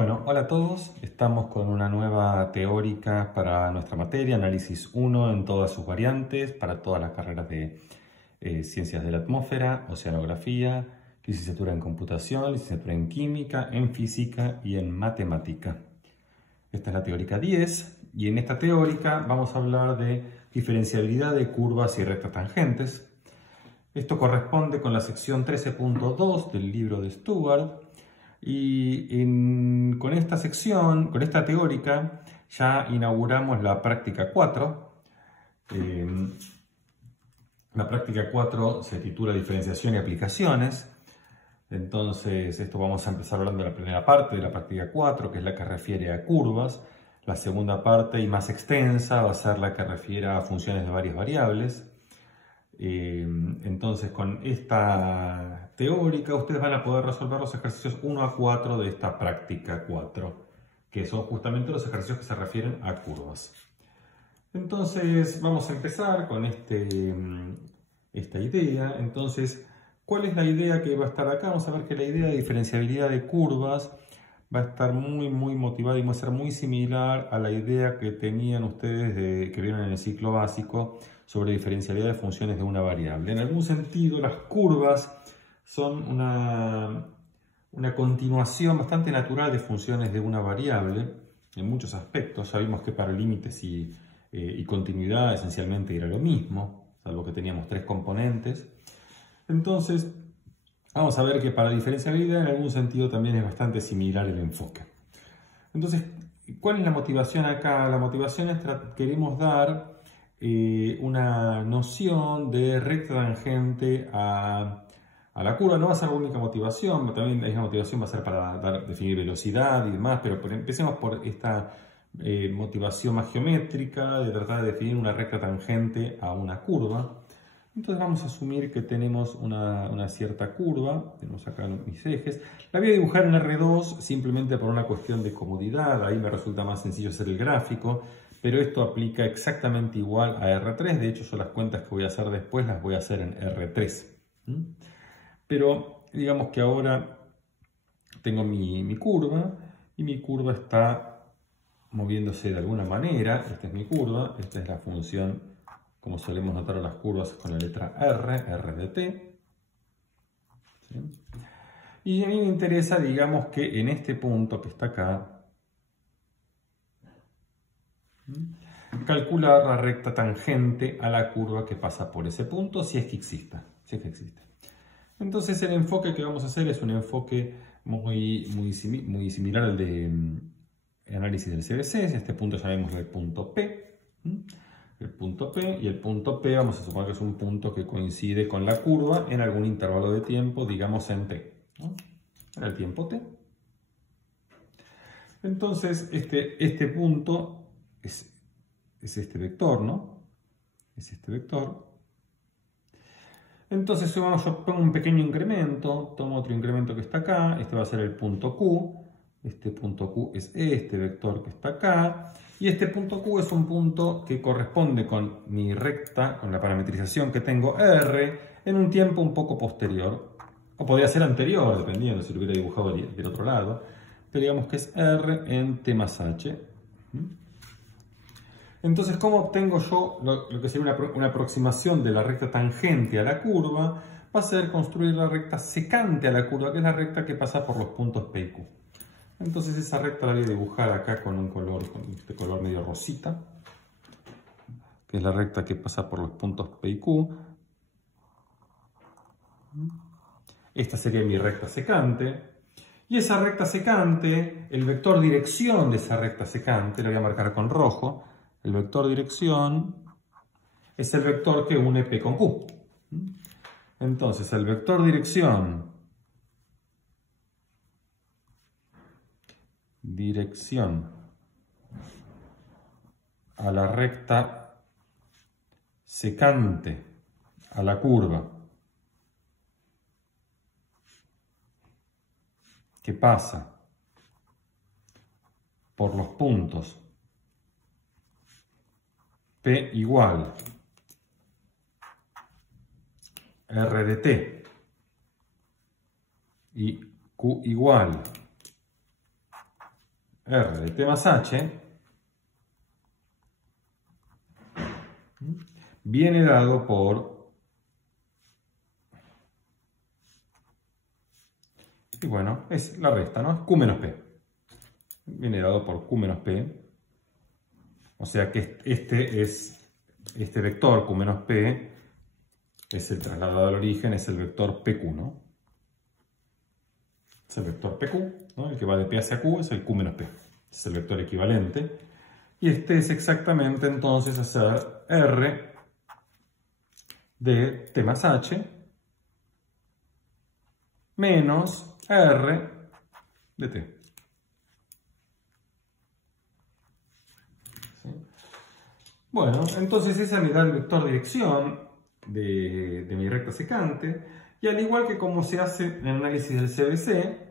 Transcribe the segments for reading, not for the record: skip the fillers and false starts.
Bueno, hola a todos. Estamos con una nueva teórica para nuestra materia, análisis 1 en todas sus variantes, para todas las carreras de ciencias de la atmósfera, oceanografía, licenciatura en computación, licenciatura en química, en física y en matemática. Esta es la teórica 10 y en esta teórica vamos a hablar de diferenciabilidad de curvas y rectas tangentes. Esto corresponde con la sección 13.2 del libro de Stuart. Y con esta sección, con esta teórica, ya inauguramos la práctica 4. La práctica 4 se titula Diferenciación y aplicaciones. Entonces, esto vamos a empezar hablando de la primera parte de la práctica 4, que es la que refiere a curvas. La segunda parte y más extensa va a ser la que refiere a funciones de varias variables. Entonces, con esta teórica ustedes van a poder resolver los ejercicios 1 a 4 de esta práctica 4, que son justamente los ejercicios que se refieren a curvas. Entonces, vamos a empezar con esta idea. Entonces, ¿cuál es la idea que va a estar acá? Vamos a ver que la idea de diferenciabilidad de curvas va a estar muy motivada y va a ser muy similar a la idea que tenían ustedes que vieron en el ciclo básico sobre diferenciabilidad de funciones de una variable. En algún sentido, las curvas son una continuación bastante natural de funciones de una variable en muchos aspectos. Sabemos que para límites y continuidad esencialmente era lo mismo, salvo que teníamos tres componentes. Entonces, vamos a ver que para diferenciabilidad en algún sentido también es bastante similar el enfoque. Entonces, ¿cuál es la motivación acá? La motivación es que queremos dar una noción de recta tangente a la curva. No va a ser la única motivación, también la motivación va a ser para definir velocidad y demás, pero empecemos por esta motivación más geométrica de tratar de definir una recta tangente a una curva. Entonces vamos a asumir que tenemos una cierta curva, tenemos acá mis ejes. La voy a dibujar en R2 simplemente por una cuestión de comodidad, ahí me resulta más sencillo hacer el gráfico, pero esto aplica exactamente igual a R3, de hecho yo las cuentas que voy a hacer después las voy a hacer en R3. Pero digamos que ahora tengo mi curva y mi curva está moviéndose de alguna manera. Esta es mi curva, esta es la función, como solemos notar a las curvas con la letra R de t. ¿Sí? Y a mí me interesa, digamos que en este punto que está acá, calcular la recta tangente a la curva que pasa por ese punto, si es que exista. Entonces el enfoque que vamos a hacer es un enfoque muy similar al de análisis del CBC. En este punto llamémosle el punto P. El punto P, y el punto P vamos a suponer que es un punto que coincide con la curva en algún intervalo de tiempo, digamos en t, ¿no? En el tiempo t. Entonces este punto es este vector, ¿no? Es este vector. Entonces yo pongo un pequeño incremento, tomo otro incremento que está acá, este va a ser el punto Q, este punto Q es este vector que está acá, y este punto Q es un punto que corresponde con mi recta, con la parametrización que tengo R, en un tiempo un poco posterior, o podría ser anterior, dependiendo si lo hubiera dibujado del otro lado, pero digamos que es R en T más H. Entonces, ¿cómo obtengo yo lo que sería una aproximación de la recta tangente a la curva? Va a ser construir la recta secante a la curva, que es la recta que pasa por los puntos P y Q. Entonces esa recta la voy a dibujar acá con con este color medio rosita, que es la recta que pasa por los puntos P y Q. Esta sería mi recta secante. Y esa recta secante, el vector dirección de esa recta secante, lo voy a marcar con rojo. El vector dirección es el vector que une P con Q. Entonces, el vector dirección a la recta secante a la curva que pasa por los puntos P igual R de t y Q igual R de t más h viene dado por, y bueno, es la resta, ¿no? Q menos P. Viene dado por Q menos P. O sea que este vector Q menos P es el trasladado al origen, es el vector PQ, ¿no? Es el vector PQ, ¿no? El que va de P hacia Q es el Q menos P. Es el vector equivalente. Y este es exactamente entonces hacer R de t más h menos R de t. ¿Sí? Bueno, entonces esa me da el vector dirección de mi recta secante. Y al igual que como se hace en el análisis del CBC,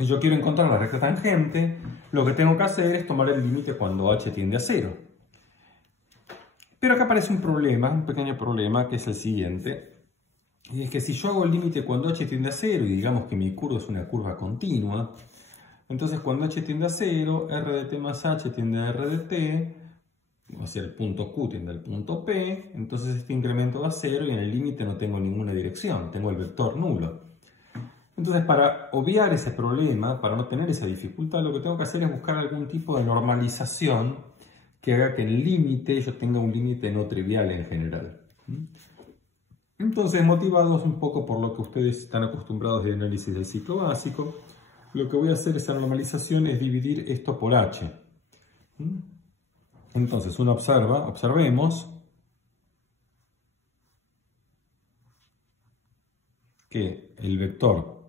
yo quiero encontrar la recta tangente, lo que tengo que hacer es tomar el límite cuando h tiende a 0. Pero acá aparece un problema, un pequeño problema, que es el siguiente. Y es que si yo hago el límite cuando h tiende a 0, y digamos que mi curva es una curva continua, entonces cuando h tiende a 0, r de t más h tiende a r de t, o sea, el punto Q tiende al punto P, entonces este incremento va a 0 y en el límite no tengo ninguna dirección, tengo el vector nulo. Entonces, para obviar ese problema, para no tener esa dificultad, lo que tengo que hacer es buscar algún tipo de normalización que haga que en el límite yo tenga un límite no trivial en general. Entonces, motivados un poco por lo que ustedes están acostumbrados de análisis del ciclo básico, lo que voy a hacer esa normalización es dividir esto por h. Entonces, uno observemos que el vector,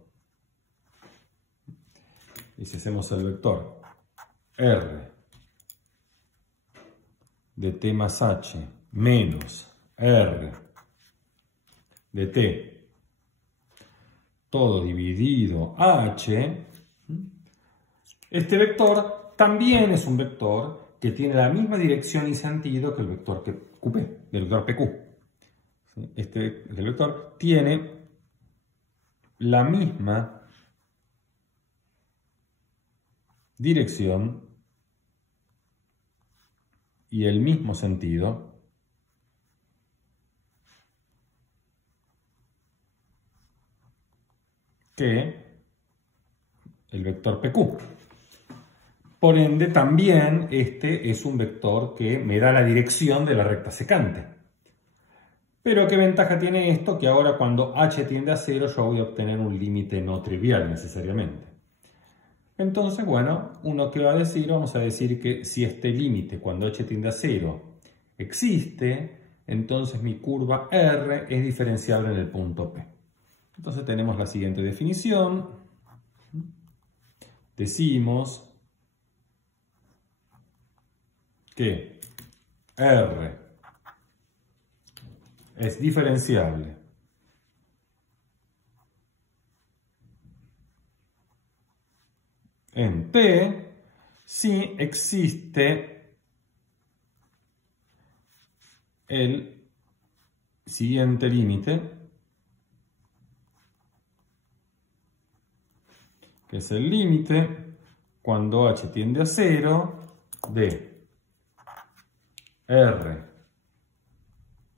y si hacemos el vector R de t más h menos R de t, todo dividido h, este vector también es un vector que tiene la misma dirección y sentido que el vector QP, el vector PQ. El vector tiene la misma dirección y el mismo sentido que el vector PQ. Por ende, también este es un vector que me da la dirección de la recta secante. Pero ¿qué ventaja tiene esto? Que ahora cuando h tiende a 0 yo voy a obtener un límite no trivial necesariamente. Entonces, bueno, uno que va a decir, vamos a decir que si este límite cuando h tiende a 0 existe, entonces mi curva R es diferenciable en el punto P. Entonces tenemos la siguiente definición. Decimos que R es diferenciable en P si existe el siguiente límite, que es el límite cuando h tiende a 0 de R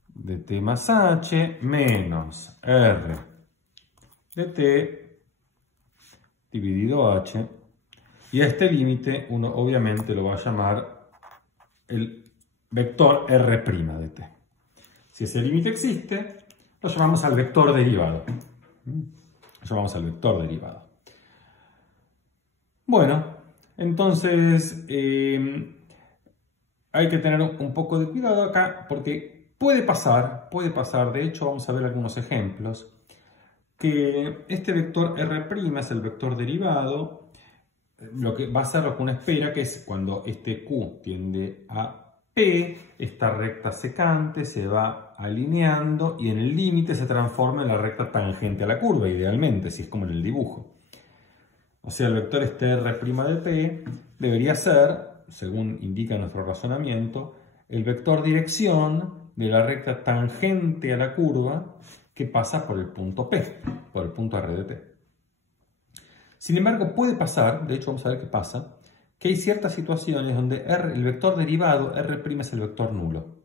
de t más h menos R de t dividido h. Y a este límite uno obviamente lo va a llamar el vector R' de t. Si ese límite existe, lo llamamos al vector derivado. Lo llamamos al vector derivado. Bueno, entonces hay que tener un poco de cuidado acá porque puede pasar, de hecho vamos a ver algunos ejemplos, que este vector R' es el vector derivado. Lo que va a ser lo que uno espera, que es cuando este Q tiende a P, esta recta secante se va alineando y en el límite se transforma en la recta tangente a la curva, idealmente, si es como en el dibujo. O sea, el vector este R' de P debería ser, según indica nuestro razonamiento, el vector dirección de la recta tangente a la curva que pasa por el punto P, por el punto R de P. Sin embargo, puede pasar, de hecho vamos a ver qué pasa, que hay ciertas situaciones donde el vector derivado, R' es el vector nulo.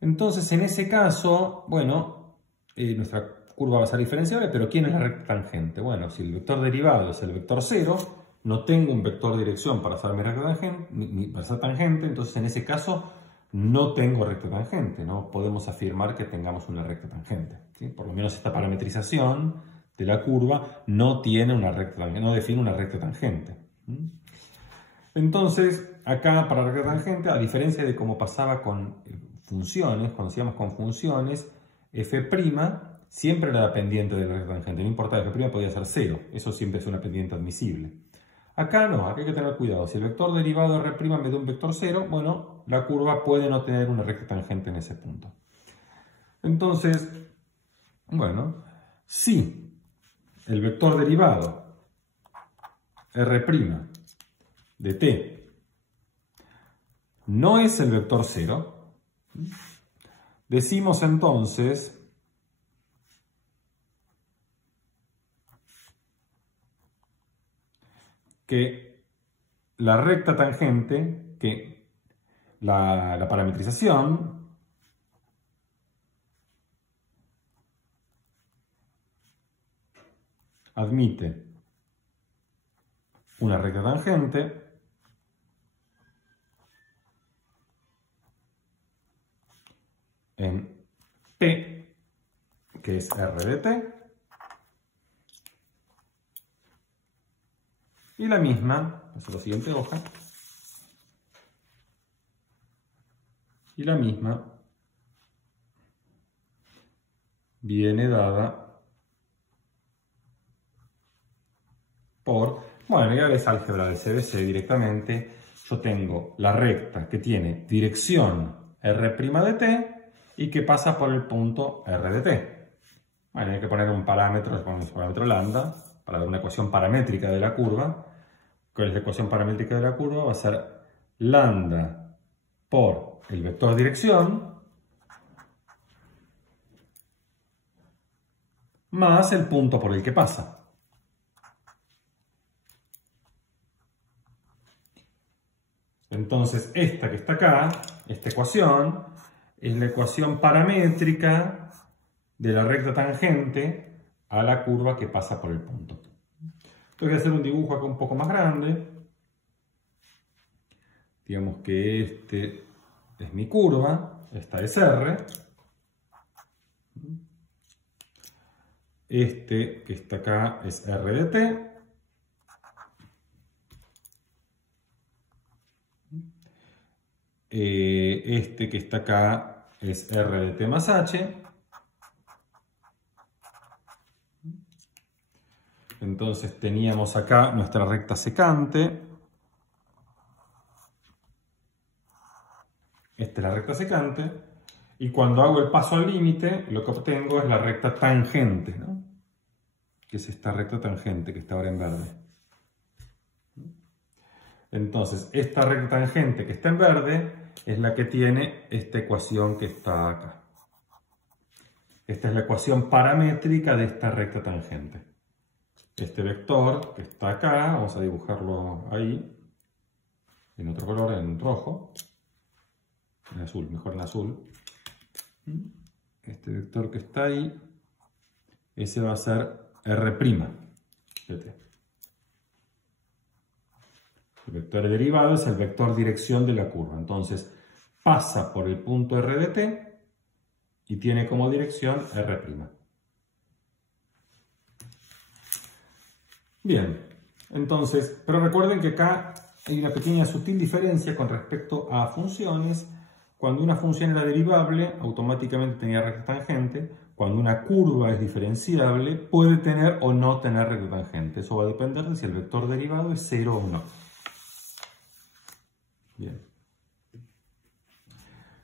Entonces, en ese caso, bueno, nuestra curva va a ser diferenciable, pero ¿quién es la recta tangente? Bueno, si el vector derivado es el vector 0, no tengo un vector de dirección para hacer mi recta tangente, para hacer tangente, entonces en ese caso no tengo recta tangente, no podemos afirmar que tengamos una recta tangente, ¿sí? Por lo menos esta parametrización de la curva no tiene una recta tangente, no define una recta tangente. Entonces, acá para la recta tangente, a diferencia de cómo pasaba con funciones, cuando hacíamos con funciones, f' siempre era pendiente de la recta tangente, no importaba, f' podía ser 0, eso siempre es una pendiente admisible. Acá no, acá hay que tener cuidado, si el vector derivado de R' me da un vector 0, bueno, la curva puede no tener una recta tangente en ese punto. Entonces, bueno, si el vector derivado R' de t no es el vector 0, decimos entonces que la recta tangente, que la parametrización admite una recta tangente en P, que es R de t, y la misma, es la siguiente hoja, y la misma viene dada por, bueno, ya es álgebra de CBC directamente, yo tengo la recta que tiene dirección R' de t y que pasa por el punto R de t. Bueno, hay que poner un parámetro, ponemos el parámetro lambda, para dar una ecuación paramétrica de la curva. ¿Cuál es la ecuación paramétrica de la curva? Va a ser lambda por el vector dirección más el punto por el que pasa. Entonces, esta que está acá, esta ecuación, es la ecuación paramétrica de la recta tangente a la curva que pasa por el punto. Entonces voy a hacer un dibujo acá un poco más grande. Digamos que este es mi curva, esta es R. Este que está acá es R de t. Este que está acá es R de t más h. Entonces teníamos acá nuestra recta secante. Esta es la recta secante. Y cuando hago el paso al límite, lo que obtengo es la recta tangente, ¿no? Que es esta recta tangente que está ahora en verde. Entonces, esta recta tangente que está en verde es la que tiene esta ecuación que está acá. Esta es la ecuación paramétrica de esta recta tangente. Este vector que está acá, vamos a dibujarlo ahí, en otro color, en rojo, en azul, mejor en azul. Este vector que está ahí, ese va a ser R' de t. El vector derivado es el vector dirección de la curva. Entonces, pasa por el punto R de t y tiene como dirección R'. Bien, entonces, pero recuerden que acá hay una pequeña sutil diferencia con respecto a funciones. Cuando una función era derivable, automáticamente tenía recta tangente. Cuando una curva es diferenciable, puede tener o no tener recta tangente. Eso va a depender de si el vector derivado es 0 o no. Bien.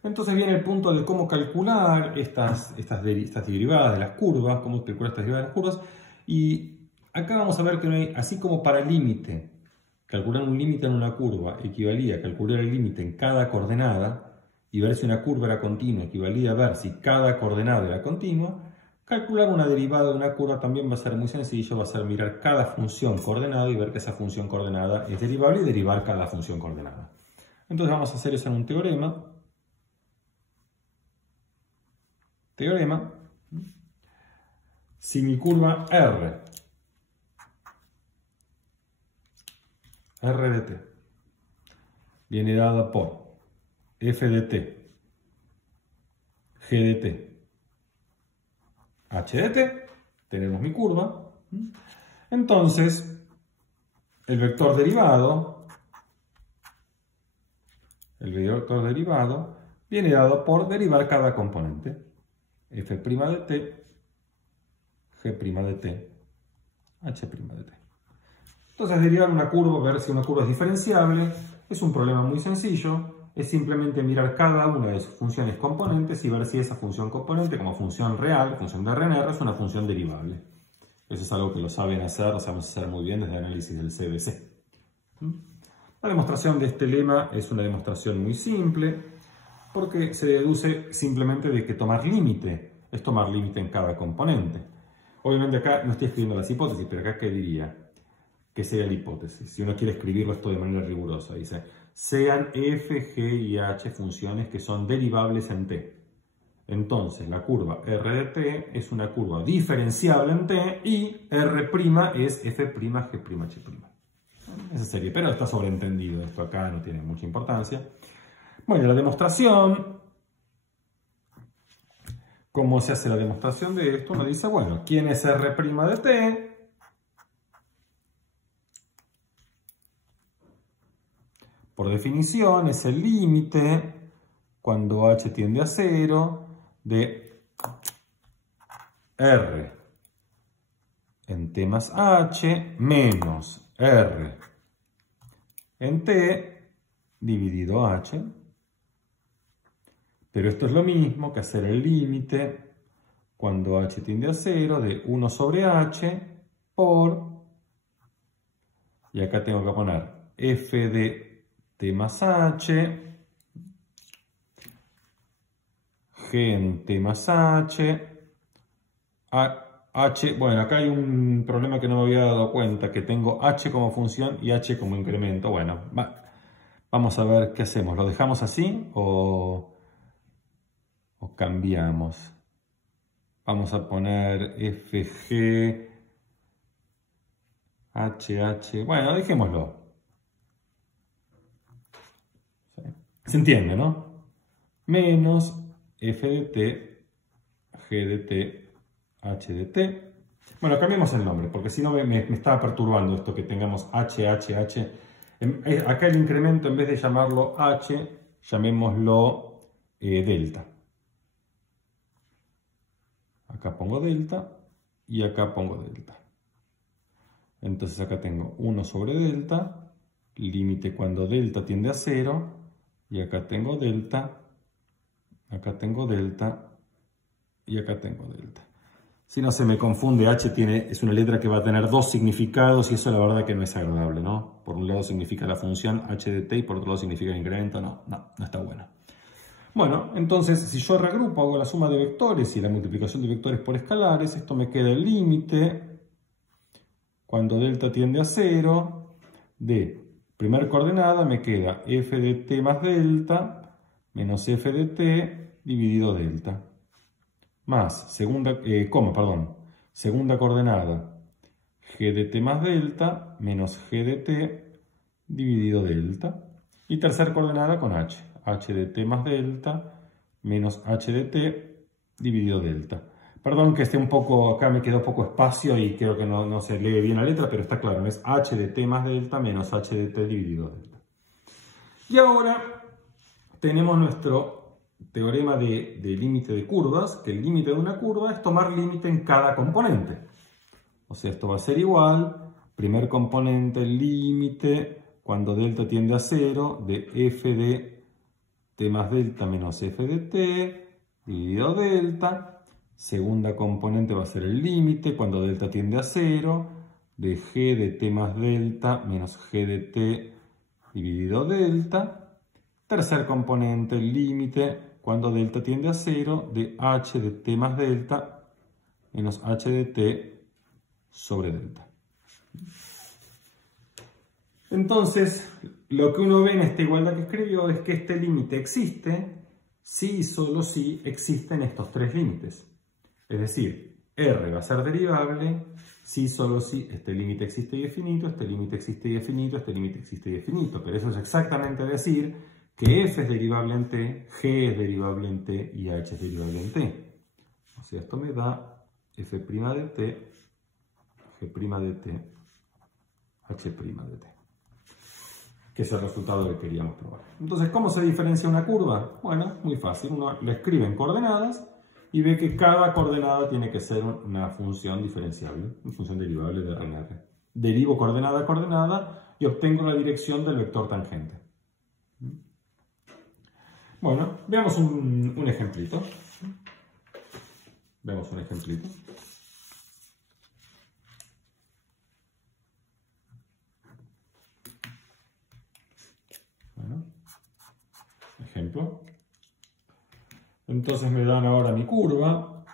Entonces viene el punto de cómo calcular estas derivadas de las curvas, cómo calcular estas derivadas de las curvas. Y acá vamos a ver que no hay, así como para límite, calcular un límite en una curva equivalía a calcular el límite en cada coordenada y ver si una curva era continua equivalía a ver si cada coordenada era continua. Calcular una derivada de una curva también va a ser muy sencillo, va a ser mirar cada función coordenada y ver que esa función coordenada es derivable y derivar cada función coordenada. Entonces vamos a hacer eso en un teorema. Si mi curva R de t viene dada por f de t, g de t, h de t, tenemos mi curva. Entonces, el vector derivado viene dado por derivar cada componente. F' de t, g' de t, h' de t. Entonces, derivar una curva, ver si una curva es diferenciable, es un problema muy sencillo. Es simplemente mirar cada una de sus funciones componentes y ver si esa función componente, como función real, función de Rn, es una función derivable. Eso es algo que lo saben hacer, lo sabemos hacer muy bien desde el análisis del CBC. La demostración de este lema es una demostración muy simple, porque se deduce simplemente de que tomar límite es tomar límite en cada componente. Obviamente acá no estoy escribiendo las hipótesis, pero acá ¿qué diría? ¿Qué sería la hipótesis? Si uno quiere escribirlo esto de manera rigurosa, dice, sean f, g y h funciones que son derivables en t. Entonces, la curva R de t es una curva diferenciable en t y R' es f', g', h'. Esa sería, pero está sobreentendido, esto acá no tiene mucha importancia. Bueno, la demostración, ¿cómo se hace la demostración de esto? Uno dice, bueno, ¿quién es R' de t? Por definición, es el límite, cuando h tiende a 0, de R en t más h menos R en t dividido h. Pero esto es lo mismo que hacer el límite cuando h tiende a 0 de 1 sobre h por, y acá tengo que poner f de t más h, g en t más h, h, bueno, acá hay un problema que no me había dado cuenta, que tengo h como función y h como incremento. Bueno, vamos a ver qué hacemos. ¿Lo dejamos así o cambiamos? Vamos a poner fg, hh, bueno, dejémoslo. ¿Se entiende, no? Menos f de t, g de t, h de t. Bueno, cambiemos el nombre, porque si no me estaba perturbando esto que tengamos h. Acá el incremento, en vez de llamarlo h, llamémoslo delta. Acá pongo delta y acá pongo delta. Entonces acá tengo 1 sobre delta, límite cuando delta tiende a 0, y acá tengo delta, acá tengo delta, y acá tengo delta. Si no se me confunde, h es una letra que va a tener dos significados y eso la verdad que no es agradable, ¿no? Por un lado significa la función h de t y por otro lado significa el incremento. No está bueno. Bueno, entonces si yo regrupo, hago la suma de vectores y la multiplicación de vectores por escalares, esto me queda el límite cuando delta tiende a 0 de primer coordenada me queda f de t más delta menos f de t dividido delta. Más segunda coordenada g de t más delta menos g de t dividido delta. Y tercera coordenada con h de t más delta menos h de t dividido delta. Perdón que esté un poco, acá me quedó poco espacio y creo que no se lee bien la letra, pero está claro, es h de t más delta menos h de t dividido delta. Y ahora tenemos nuestro teorema de límite de curvas, que el límite de una curva es tomar límite en cada componente. O sea, esto va a ser igual, primer componente, límite, cuando delta tiende a 0, de f de t más delta menos f de t, dividido delta. Segunda componente va a ser el límite, cuando delta tiende a 0, de g de t más delta menos g de t, dividido delta. Tercer componente, el límite, cuando delta tiende a 0, de h de t más delta menos h de t sobre delta. Entonces, lo que uno ve en esta igualdad que escribió es que este límite existe si y solo si existen estos tres límites. Es decir, R va a ser derivable si y solo si este límite existe y es finito, este límite existe y es finito, este límite existe y es finito. Pero eso es exactamente decir que f es derivable en t, g es derivable en t y h es derivable en t. O sea, esto me da f' de t, g' de t, h' de t. Que es el resultado que queríamos probar. Entonces, ¿cómo se diferencia una curva? Bueno, muy fácil. Uno le escribe en coordenadas y ve que cada coordenada tiene que ser una función diferenciable, una función derivable de R en R. Derivo coordenada a coordenada y obtengo la dirección del vector tangente. Bueno, veamos un ejemplito. Veamos un ejemplito. Bueno, ejemplo. Entonces me dan ahora mi curva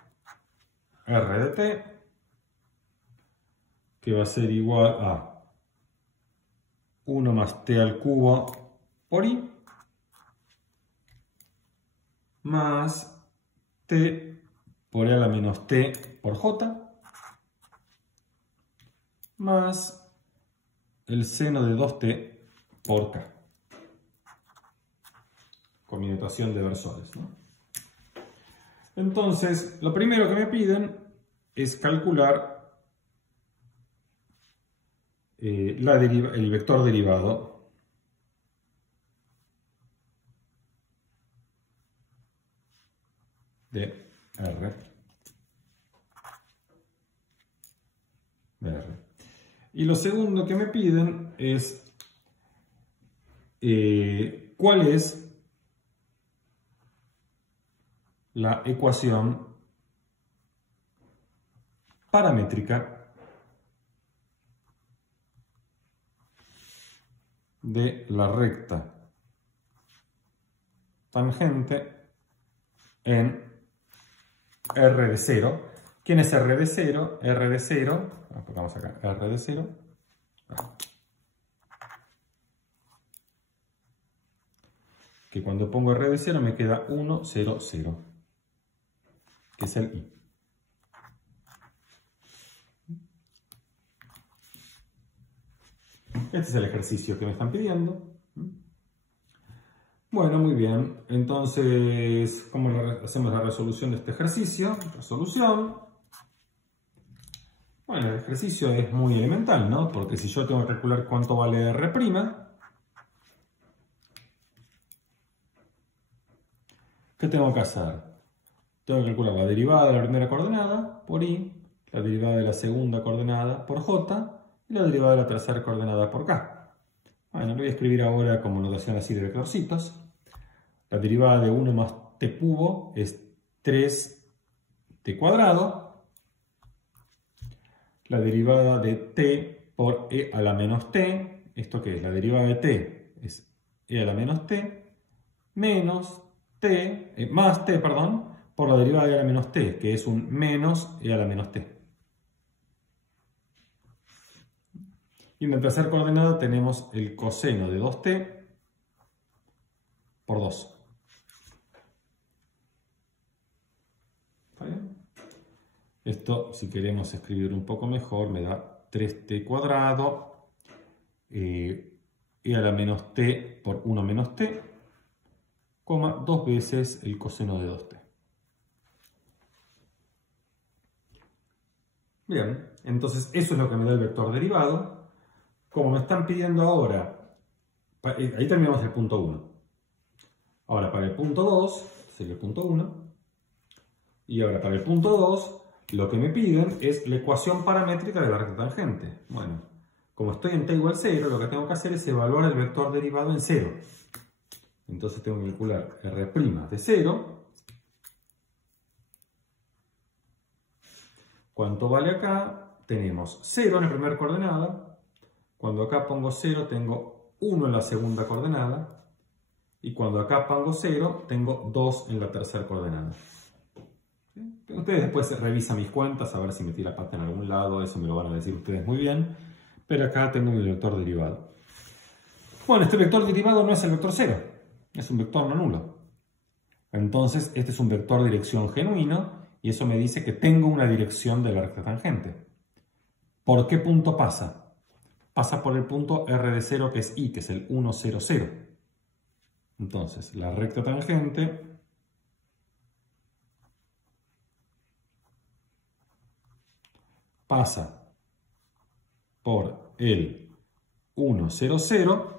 R de t, que va a ser igual a 1 más t al cubo por i, más t por e a la menos t por j, más el seno de 2t por k, con mi notación de versores, ¿no? Entonces, lo primero que me piden es calcular el vector derivado de R. Y lo segundo que me piden es cuál es la ecuación paramétrica de la recta tangente en R de 0. ¿Quién es R de 0? R de 0, pongamos acá, R de 0. Que cuando pongo R de 0 me queda 1, 0, 0. Que es el i. Este es el ejercicio que me están pidiendo. Bueno, muy bien. Entonces, ¿cómo hacemos la resolución de este ejercicio? Resolución. Bueno, el ejercicio es muy elemental, ¿no? Porque si yo tengo que calcular cuánto vale R', ¿qué tengo que hacer? Tengo que calcular la derivada de la primera coordenada por i, la derivada de la segunda coordenada por j y la derivada de la tercera coordenada por k. Bueno, lo voy a escribir ahora como notación así de vectorcitos. La derivada de 1 más t cubo es 3t cuadrado. La derivada de t por e a la menos t, ¿esto qué es? La derivada de t es e a la menos t menos t, más t, perdón, por la derivada de e a la menos t, que es un menos e a la menos t. Y en la tercera coordenada tenemos el coseno de 2t por 2. ¿Está bien? Esto, si queremos escribir un poco mejor, me da 3t cuadrado e a la menos t por 1 menos t, coma 2 veces el coseno de 2t. Bien, entonces eso es lo que me da el vector derivado. Como me están pidiendo ahora, ahí terminamos el punto 1. Ahora para el punto 2, sería el punto 1. Y ahora para el punto 2, lo que me piden es la ecuación paramétrica de la recta tangente. Bueno, como estoy en t igual 0, lo que tengo que hacer es evaluar el vector derivado en 0. Entonces tengo que calcular R' de 0. ¿Cuánto vale acá? Tenemos 0 en la primera coordenada. Cuando acá pongo 0 tengo 1 en la segunda coordenada. Y cuando acá pongo 0 tengo 2 en la tercera coordenada. ¿Sí? Ustedes después revisan mis cuentas a ver si metí la pata en algún lado, eso me lo van a decir ustedes muy bien. Pero acá tengo mi vector derivado. Bueno, este vector derivado no es el vector 0, es un vector no nulo. Entonces, este es un vector de dirección genuino y eso me dice que tengo una dirección de la recta tangente. ¿Por qué punto pasa? Pasa por el punto R de 0 que es I, que es el 1, 0, 0. Entonces, la recta tangente pasa por el 1, 0, 0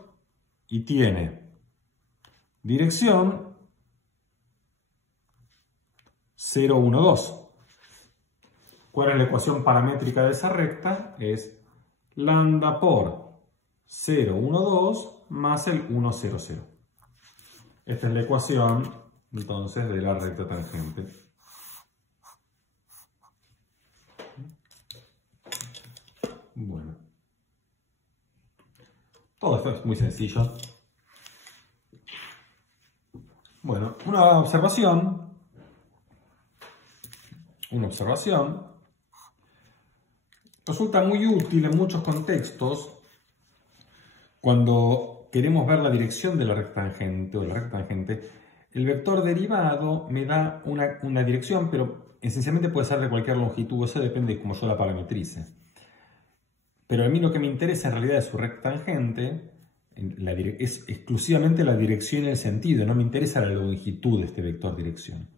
y tiene dirección 0, 1, 2. ¿Cuál es la ecuación paramétrica de esa recta? Es lambda por 0, 1, 2 más el 1, 0, 0. Esta es la ecuación, entonces, de la recta tangente. Bueno. Todo esto es muy sencillo. Bueno, una observación. Resulta muy útil en muchos contextos cuando queremos ver la dirección de la recta tangente o la recta tangente. El vector derivado me da una dirección, pero esencialmente puede ser de cualquier longitud, eso depende de cómo yo la parametrice. Pero a mí lo que me interesa en realidad de su recta tangente es exclusivamente la dirección y el sentido, no me interesa la longitud de este vector dirección.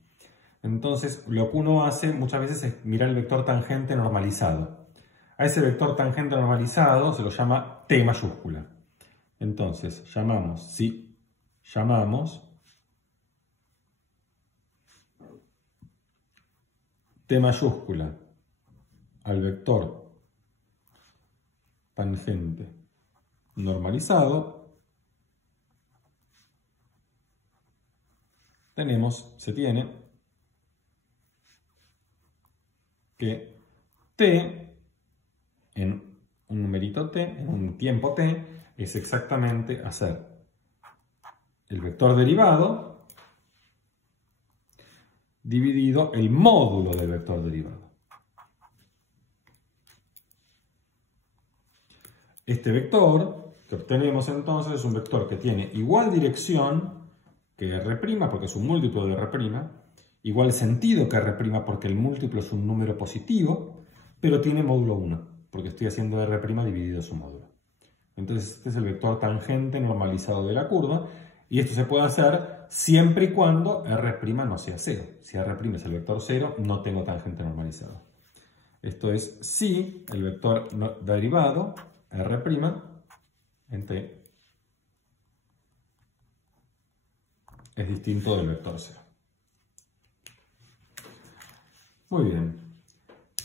Entonces, lo que uno hace muchas veces es mirar el vector tangente normalizado. A ese vector tangente normalizado se lo llama T mayúscula. Entonces, llamamos T mayúscula al vector tangente normalizado, se tiene que T, en un numerito T, en un tiempo T, es exactamente hacer el vector derivado dividido el módulo del vector derivado. Este vector que obtenemos entonces es un vector que tiene igual dirección que R', porque es un múltiplo de R', igual sentido que R' porque el múltiplo es un número positivo, pero tiene módulo 1, porque estoy haciendo R' dividido su módulo. Entonces este es el vector tangente normalizado de la curva, y esto se puede hacer siempre y cuando R' no sea 0. Si R' es el vector 0, no tengo tangente normalizado. Esto es si el vector derivado R' en T es distinto del vector 0. Muy bien.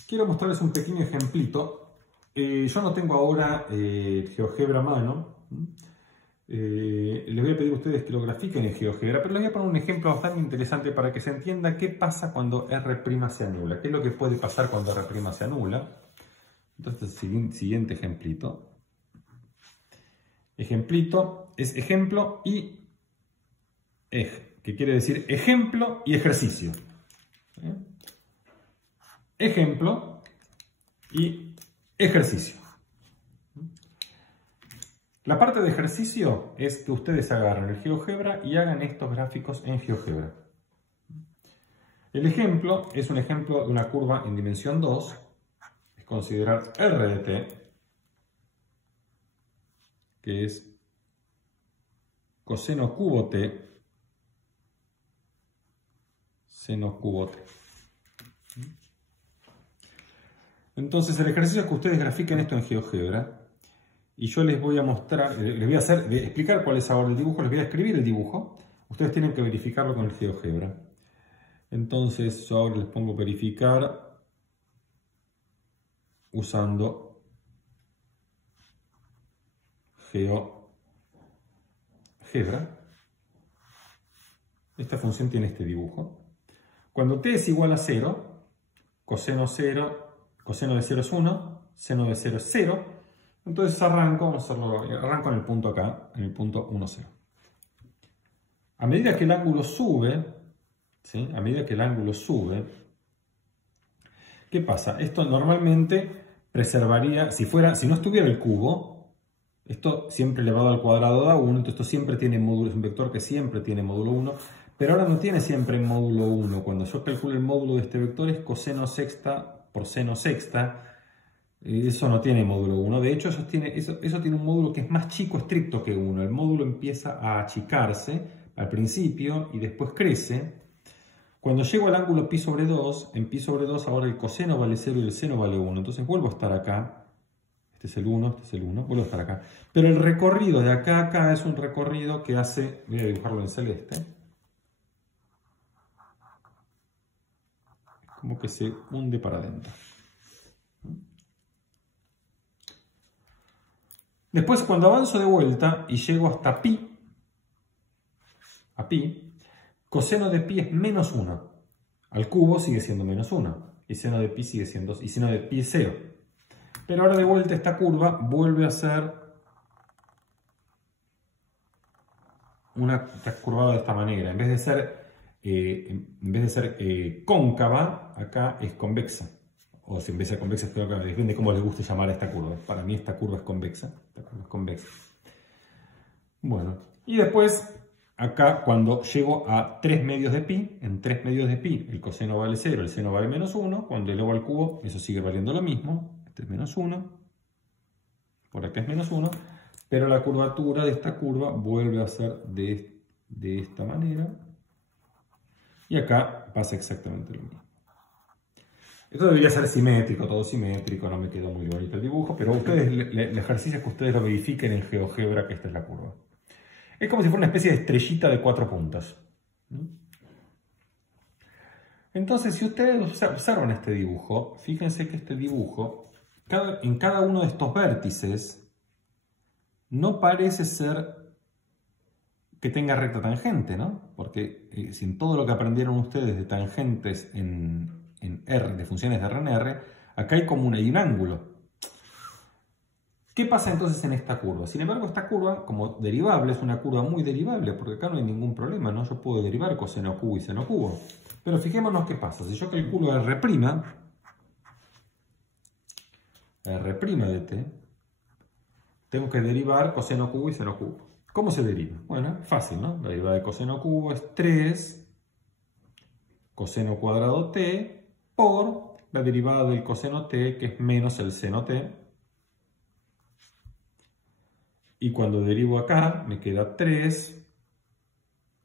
Quiero mostrarles un pequeño ejemplito. Yo no tengo ahora GeoGebra a mano. Les voy a pedir a ustedes que lo grafiquen en GeoGebra, pero les voy a poner un ejemplo bastante interesante para que se entienda qué pasa cuando R' se anula. ¿Qué es lo que puede pasar cuando R' se anula? Entonces, siguiente ejemplito. Ejemplito es ejemplo y que quiere decir ejemplo y ejercicio. Ejemplo y ejercicio. La parte de ejercicio es que ustedes agarren el GeoGebra y hagan estos gráficos en GeoGebra. El ejemplo es un ejemplo de una curva en dimensión 2. Es considerar R de t, que es coseno cubo t, seno cubo t. Entonces el ejercicio es que ustedes grafiquen esto en GeoGebra y yo les voy a mostrar, les voy a explicar cuál es ahora el dibujo, les voy a escribir el dibujo, ustedes tienen que verificarlo con el GeoGebra. Entonces yo ahora les pongo verificar usando GeoGebra. Esta función tiene este dibujo. Cuando t es igual a 0, coseno de 0 es 1, seno de 0 es 0. Entonces arranco en el punto acá, en el punto 1, 0. A medida que el ángulo sube, ¿sí? A medida que el ángulo sube, ¿Qué pasa? Esto normalmente preservaría, si no estuviera el cubo, esto siempre elevado al cuadrado da 1, entonces esto siempre tiene módulo, es un vector que siempre tiene módulo 1, pero ahora no tiene siempre módulo 1. Cuando yo calculo el módulo de este vector es coseno sexta por seno sexta. Eso no tiene módulo 1. De hecho, eso tiene un módulo que es más chico estricto que 1. El módulo empieza a achicarse al principio y después crece. Cuando llego al ángulo pi sobre 2, en pi sobre 2 ahora el coseno vale 0 y el seno vale 1. Entonces vuelvo a estar acá. Este es el 1, este es el 1. Vuelvo a estar acá. Pero el recorrido de acá a acá es un recorrido que hace... Voy a dibujarlo en celeste. Como que se hunde para adentro. Después, cuando avanzo de vuelta y llego hasta pi, coseno de pi es menos 1. Al cubo sigue siendo menos 1. Y seno de pi sigue siendo 2. Y seno de pi es 0. Pero ahora de vuelta esta curva vuelve a ser una curvada de esta manera. En vez de ser cóncava, acá es convexa. O si en vez de ser convexa es cóncava, depende de cómo les guste llamar a esta curva. Para mí esta curva es convexa. Bueno, y después, acá cuando llego a 3 medios de pi, en 3 medios de pi el coseno vale 0, el seno vale menos 1. Cuando elevo al cubo, eso sigue valiendo lo mismo. Este es menos 1. Por acá es menos 1. Pero la curvatura de esta curva vuelve a ser de esta manera. Y acá pasa exactamente lo mismo. Esto debería ser simétrico, todo simétrico, no me quedó muy bonito el dibujo, pero ustedes, el ejercicio es que ustedes lo verifiquen en GeoGebra que esta es la curva. Es como si fuera una especie de estrellita de 4 puntas. Entonces, si ustedes observan este dibujo, fíjense que este dibujo, en cada uno de estos vértices, no parece ser que tenga recta tangente, ¿no? Porque sin todo lo que aprendieron ustedes de tangentes en R, de funciones de R en R, acá hay como un ángulo. ¿Qué pasa entonces en esta curva? Sin embargo, esta curva, como derivable, es una curva muy derivable, porque acá no hay ningún problema, ¿no? Yo puedo derivar coseno cubo y seno cubo. Pero fijémonos qué pasa. Si yo calculo R' de t, tengo que derivar coseno cubo y seno cubo. ¿Cómo se deriva? Bueno, fácil, ¿no? La derivada de coseno cubo es 3 coseno cuadrado t por la derivada del coseno t, que es menos el seno t. Y cuando derivo acá, me queda 3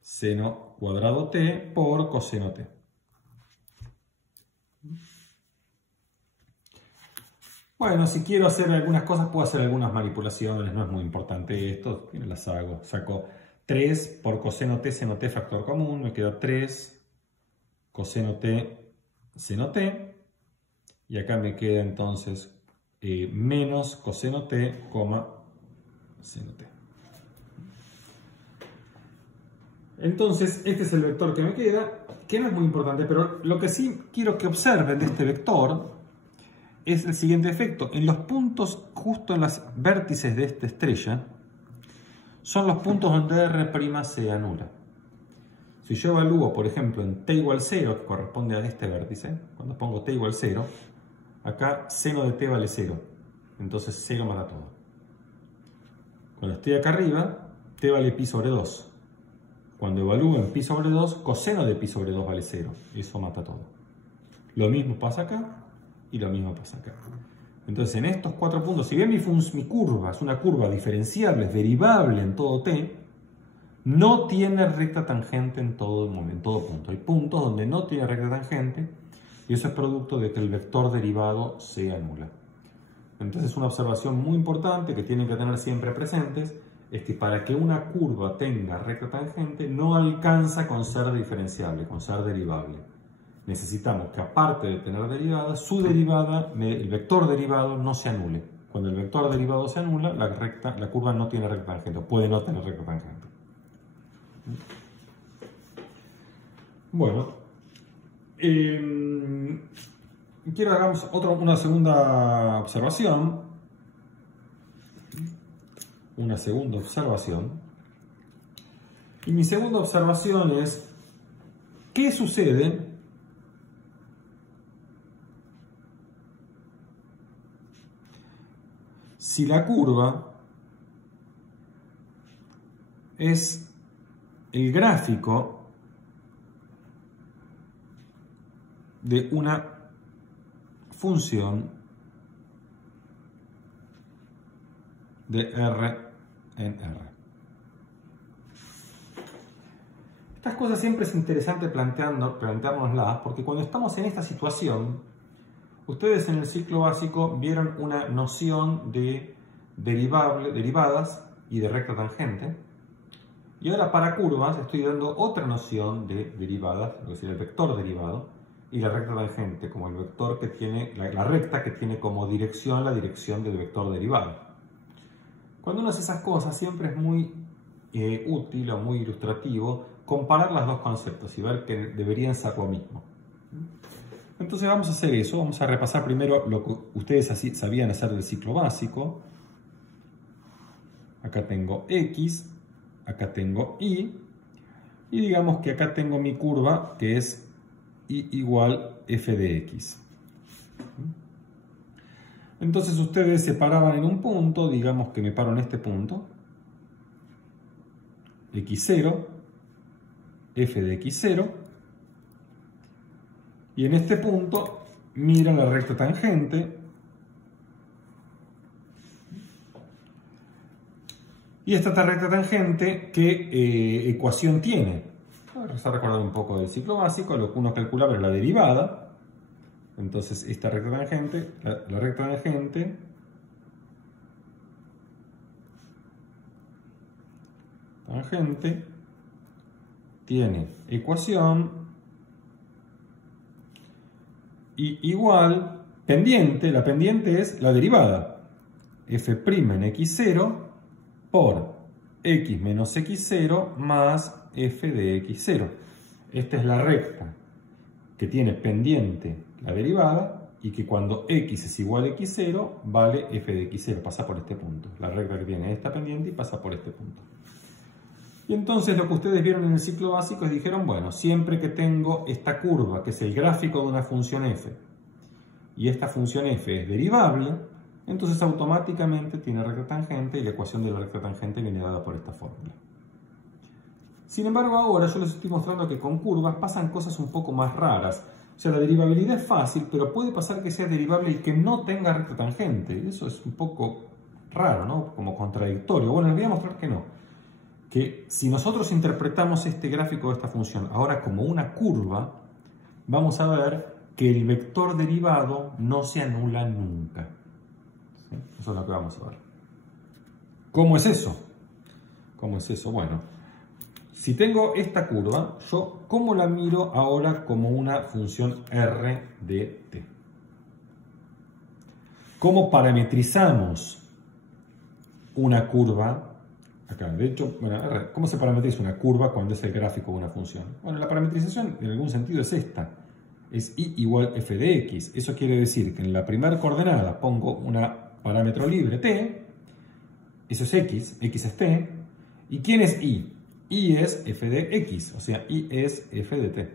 seno cuadrado t por coseno t. Bueno, si quiero hacer algunas cosas, puedo hacer algunas manipulaciones, no es muy importante esto, las hago. Saco 3 por coseno t, seno t, factor común, me queda 3 coseno t, seno t. Y acá me queda entonces menos coseno t, seno t. Entonces, este es el vector que me queda, que no es muy importante, pero lo que sí quiero que observen de este vector es el siguiente efecto. En los puntos, justo en los vértices de esta estrella, son los puntos donde R' se anula. Si yo evalúo, por ejemplo, en t igual 0, que corresponde a este vértice, cuando pongo t igual 0, acá seno de t vale 0. Entonces 0 mata todo. Cuando estoy acá arriba, t vale pi sobre 2. Cuando evalúo en pi sobre 2, coseno de pi sobre 2 vale 0. Eso mata todo. Lo mismo pasa acá y lo mismo pasa acá. Entonces en estos 4 puntos, si bien mi curva es una curva diferenciable, es derivable en todo t, no tiene recta tangente en todo punto. Hay puntos donde no tiene recta tangente y eso es producto de que el vector derivado se anula. Entonces una observación muy importante que tienen que tener siempre presentes es que para que una curva tenga recta tangente no alcanza con ser diferenciable, con ser derivable. Necesitamos que aparte de tener derivada, su derivada, el vector derivado no se anule. Cuando el vector derivado se anula, la curva no tiene recta tangente, o puede no tener recta tangente. Bueno, quiero que hagamos una segunda observación. Y mi segunda observación es: ¿qué sucede si la curva es el gráfico de una función de R en R. Estas cosas siempre es interesante planteárnoslas, porque cuando estamos en esta situación, ustedes en el ciclo básico vieron una noción de derivadas y de recta tangente, y ahora para curvas estoy dando otra noción de derivadas, es decir, el vector derivado, y la recta tangente como el vector que tiene, la recta que tiene como dirección la dirección del vector derivado. Cuando uno hace esas cosas siempre es muy útil o muy ilustrativo comparar los dos conceptos y ver que deberían ser lo mismo. Entonces vamos a hacer eso, vamos a repasar primero lo que ustedes sabían hacer del ciclo básico. Acá tengo X, acá tengo Y, y digamos que acá tengo mi curva que es Y igual f de X. Entonces ustedes se paraban en un punto, digamos que me paro en este punto, x0, f de x0, y en este punto miran la recta tangente, y esta recta tangente, ¿qué ecuación tiene? Vamos a recordar un poco del ciclo básico, lo que uno calculaba era la derivada. Entonces esta recta tangente, la recta tangente tiene ecuación y igual pendiente, la pendiente es la derivada, f' en x0 por x menos x0 más f de x0. Esta es la recta que tiene pendiente la derivada y que cuando x es igual a x0 vale f de x0, pasa por este punto. La recta que tiene esta pendiente y pasa por este punto. Y entonces lo que ustedes vieron en el ciclo básico es dijeron, bueno, siempre que tengo esta curva, que es el gráfico de una función f, y esta función f es derivable, entonces automáticamente tiene recta tangente y la ecuación de la recta tangente viene dada por esta fórmula. Sin embargo, ahora yo les estoy mostrando que con curvas pasan cosas un poco más raras. O sea, la derivabilidad es fácil, pero puede pasar que sea derivable y que no tenga recta tangente. Eso es un poco raro, ¿no? Como contradictorio. Bueno, les voy a mostrar que no. Que si nosotros interpretamos este gráfico de esta función ahora como una curva, vamos a ver que el vector derivado no se anula nunca. ¿Sí? Eso es lo que vamos a ver. ¿Cómo es eso? ¿Cómo es eso? Bueno, si tengo esta curva, yo ¿cómo la miro ahora como una función r de t? ¿Cómo parametrizamos una curva? Acá, de hecho, bueno, ¿cómo se parametriza una curva cuando es el gráfico de una función? Bueno, la parametrización en algún sentido es esta. Es y igual f de x. Eso quiere decir que en la primera coordenada pongo un parámetro libre t. Eso es x, x es t. ¿Y quién es y? Y es f de x, o sea, y es f de t.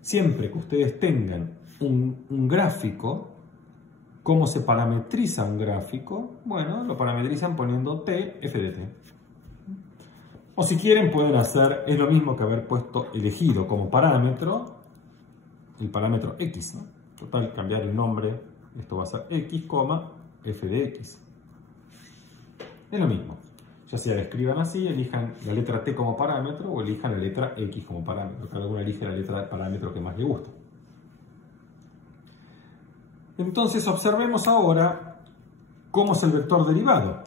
Siempre que ustedes tengan un gráfico, ¿cómo se parametriza un gráfico? Bueno, lo parametrizan poniendo t, f de t. O si quieren pueden hacer, es lo mismo que haber elegido como parámetro el parámetro x, ¿no? Total, cambiar el nombre, esto va a ser x, f de x. Es lo mismo. Ya sea la escriban así, elijan la letra t como parámetro o elijan la letra x como parámetro. Cada uno elige la letra de parámetro que más le gusta. Entonces observemos ahora cómo es el vector derivado.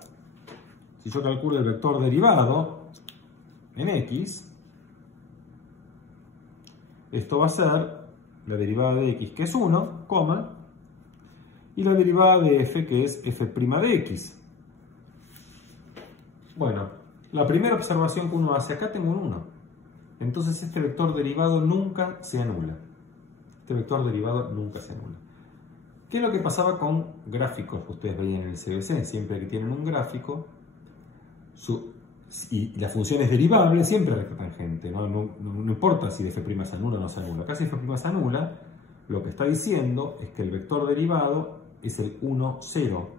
Si yo calculo el vector derivado en x, esto va a ser la derivada de x, que es 1, y la derivada de f, que es f' de x. Bueno, la primera observación que uno hace, acá tengo un 1. Entonces este vector derivado nunca se anula. Este vector derivado nunca se anula. ¿Qué es lo que pasaba con gráficos que ustedes veían en el CBC? Siempre que tienen un gráfico, y la función es derivable, siempre recta tangente. No importa si de f' se anula o no se anula. Acá si f' se anula, lo que está diciendo es que el vector derivado es el 1, 0.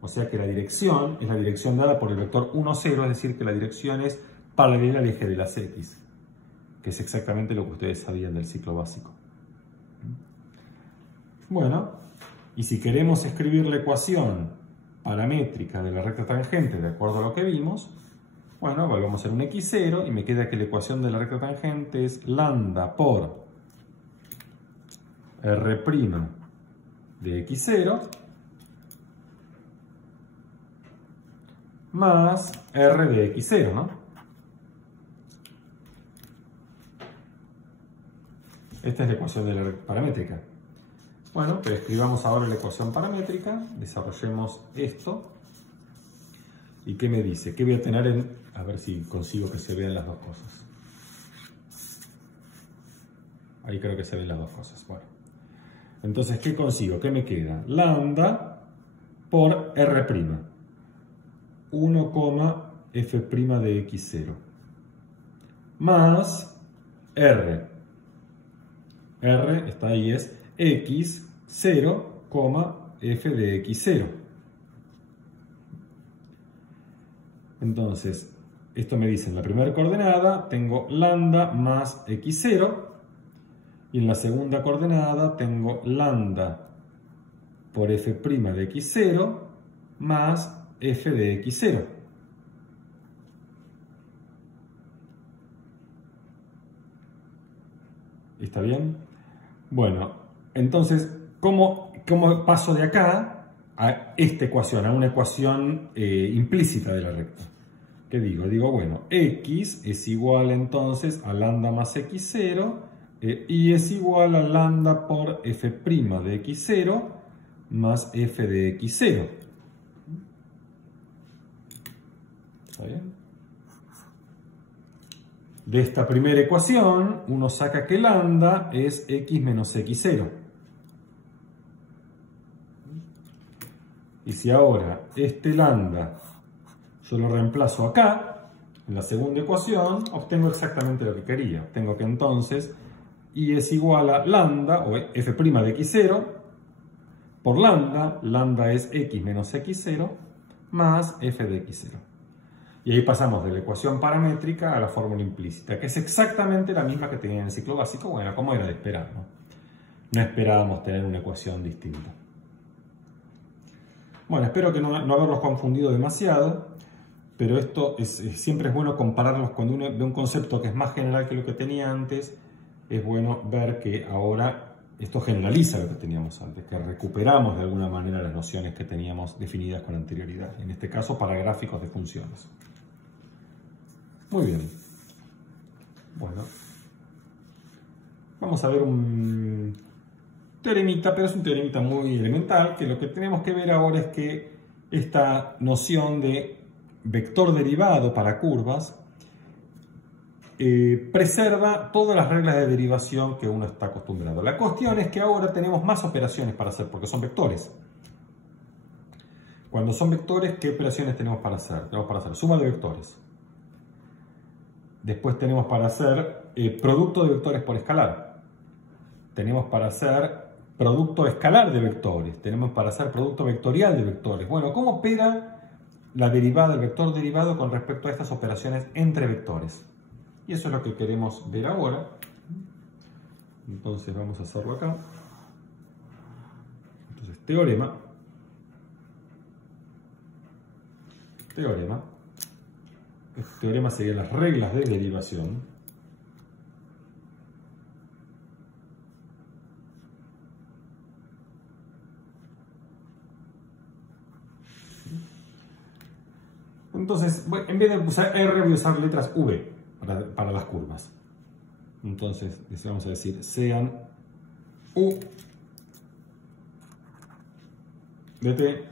O sea que la dirección es la dirección dada por el vector 1, 0, es decir, que la dirección es paralela al eje de las x, que es exactamente lo que ustedes sabían del ciclo básico. Bueno, y si queremos escribir la ecuación paramétrica de la recta tangente de acuerdo a lo que vimos, bueno, volvemos a hacer un x0 y me queda que la ecuación de la recta tangente es lambda por r' de x0 más r de x0, ¿no? Esta es la ecuación de la recta paramétrica. Bueno, pero escribamos ahora la ecuación paramétrica, desarrollemos esto. ¿Y qué me dice? ¿Qué voy a tener en...? A ver si consigo que se vean las dos cosas. Ahí creo que se ven las dos cosas. Bueno. Entonces, ¿qué consigo? ¿Qué me queda? Lambda por r'. 1,f' de x0. Más r. R está ahí, es x0, f de x0. Entonces, esto me dice en la primera coordenada tengo lambda más x0 y en la segunda coordenada tengo lambda por f' de x0 más f de x0. ¿Está bien? Bueno, entonces, ¿cómo paso de acá a esta ecuación, a una ecuación implícita de la recta? ¿Qué digo? Digo, bueno, x es igual entonces a lambda más x0 y es igual a lambda por f' de x0 más f de x0. ¿Está bien? De esta primera ecuación, uno saca que lambda es x menos x0. Y si ahora este lambda yo lo reemplazo acá, en la segunda ecuación, obtengo exactamente lo que quería. Obtengo que entonces y es igual a lambda, o f' de x0, por lambda, lambda es x menos x0, más f de x0. Y ahí pasamos de la ecuación paramétrica a la fórmula implícita, que es exactamente la misma que tenía en el ciclo básico, bueno, como era de esperar, ¿no? No esperábamos tener una ecuación distinta. Bueno, espero que no haberlos confundido demasiado, pero esto siempre es bueno compararlos cuando uno ve un concepto que es más general que lo que tenía antes. Es bueno ver que ahora esto generaliza lo que teníamos antes, que recuperamos de alguna manera las nociones que teníamos definidas con anterioridad, en este caso para gráficos de funciones. Muy bien. Bueno, vamos a ver un teoremita, pero es un teoremita muy elemental, que lo que tenemos que ver ahora es que esta noción de vector derivado para curvas preserva todas las reglas de derivación que uno está acostumbrado. La cuestión es que ahora tenemos más operaciones para hacer, porque son vectores. Cuando son vectores, ¿qué operaciones tenemos para hacer? Tenemos para hacer suma de vectores. Después tenemos para hacer producto de vectores por escalar. Tenemos para hacer producto escalar de vectores. Tenemos para hacer producto vectorial de vectores. Bueno, ¿cómo opera la derivada, el vector derivado con respecto a estas operaciones entre vectores? Y eso es lo que queremos ver ahora. Entonces vamos a hacerlo acá. Entonces, teorema. Teorema. Este teorema serían las reglas de derivación. Entonces, en vez de usar R, voy a usar letras V para las curvas. Entonces, vamos a decir, sean U de t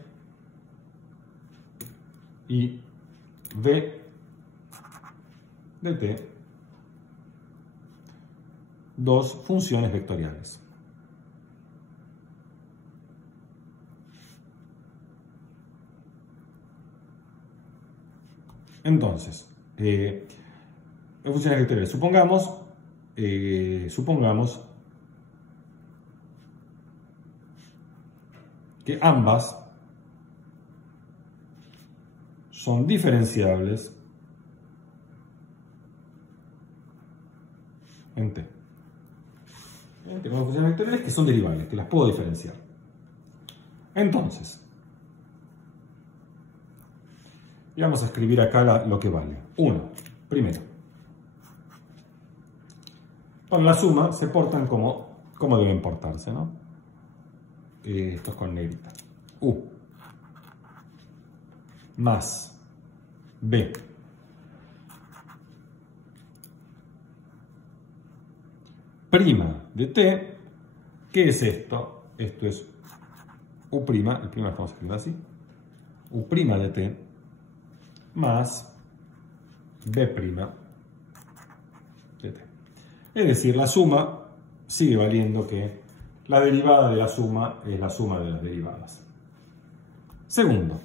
y V de t, dos funciones vectoriales. Entonces, funciones vectoriales. Supongamos que ambas son diferenciables en T. Tenemos funciones vectoriales que son derivables, que las puedo diferenciar. Entonces, y vamos a escribir acá lo que vale. 1, primero. Con la suma se portan como deben portarse, ¿no? Esto es con negrita. U más B prima de T. ¿Qué es esto? Esto es U', el prima lo estamos escribiendo así, U' de T más B' de T. Es decir, la suma sigue valiendo que la derivada de la suma es la suma de las derivadas. Segundo,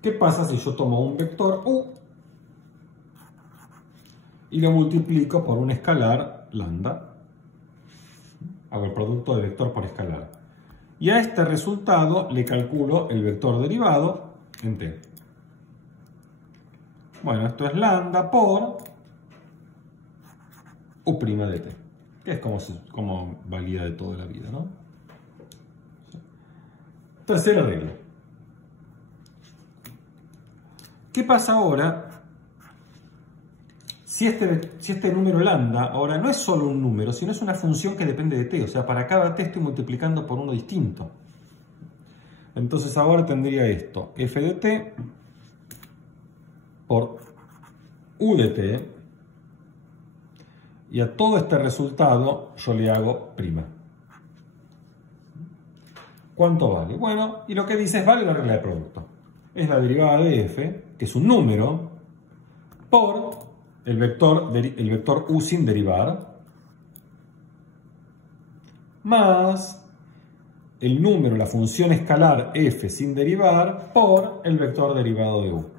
¿qué pasa si yo tomo un vector U y lo multiplico por un escalar lambda? Hago el producto de vector por escalar. Y a este resultado le calculo el vector derivado en T. Bueno, esto es lambda por U' de T, que es como valida de toda la vida, ¿no? Tercera regla. ¿Qué pasa ahora si este número lambda ahora no es solo un número, sino es una función que depende de T? O sea, para cada T estoy multiplicando por uno distinto. Entonces ahora tendría esto, f de T por U de T, y a todo este resultado yo le hago prima. ¿Cuánto vale? Bueno, y lo que dice es vale la regla de producto. Es la derivada de f, que es un número, por el vector u sin derivar, más el número, la función escalar f sin derivar, por el vector derivado de u.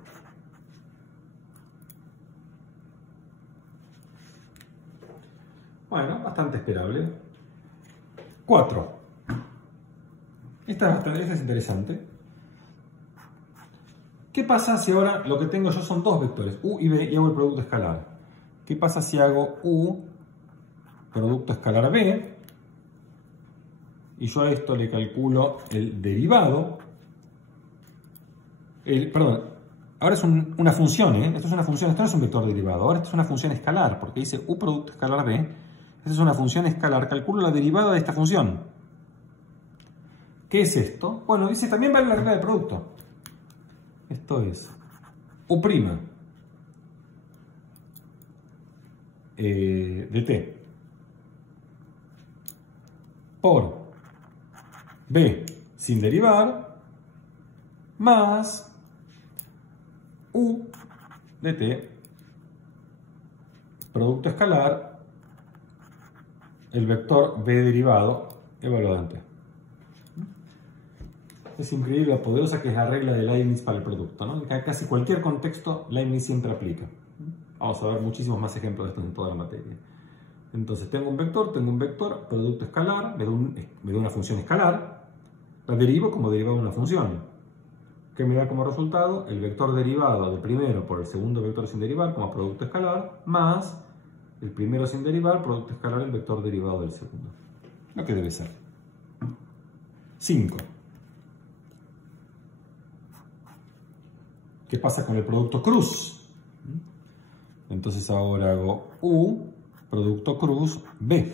Bueno, bastante esperable. 4. Esta es interesante. ¿Qué pasa si ahora lo que tengo yo son dos vectores, u y b, y hago el producto escalar? ¿Qué pasa si hago u, producto escalar b, y yo a esto le calculo el derivado? Perdón, ahora es una función, ¿eh? Esto es una función, esto no es un vector derivado, ahora esto es una función escalar, porque dice u producto escalar b, esta es una función escalar, calculo la derivada de esta función. ¿Qué es esto? Bueno, dice también vale la regla de producto. Esto es U' de T por B sin derivar más U de T producto escalar el vector B derivado evaluado en T. Es increíble lo poderosa que es la regla de Leibniz para el producto, ¿no? En casi cualquier contexto, Leibniz siempre aplica. Vamos a ver muchísimos más ejemplos de esto en toda la materia. Entonces, tengo un vector, producto escalar, me da una función escalar, la derivo como derivado de una función. ¿Qué me da como resultado? El vector derivado del primero por el segundo vector sin derivar como producto escalar, más el primero sin derivar, producto escalar, el vector derivado del segundo. Lo que debe ser. 5. ¿Qué pasa con el producto cruz? Entonces ahora hago U, producto cruz, B.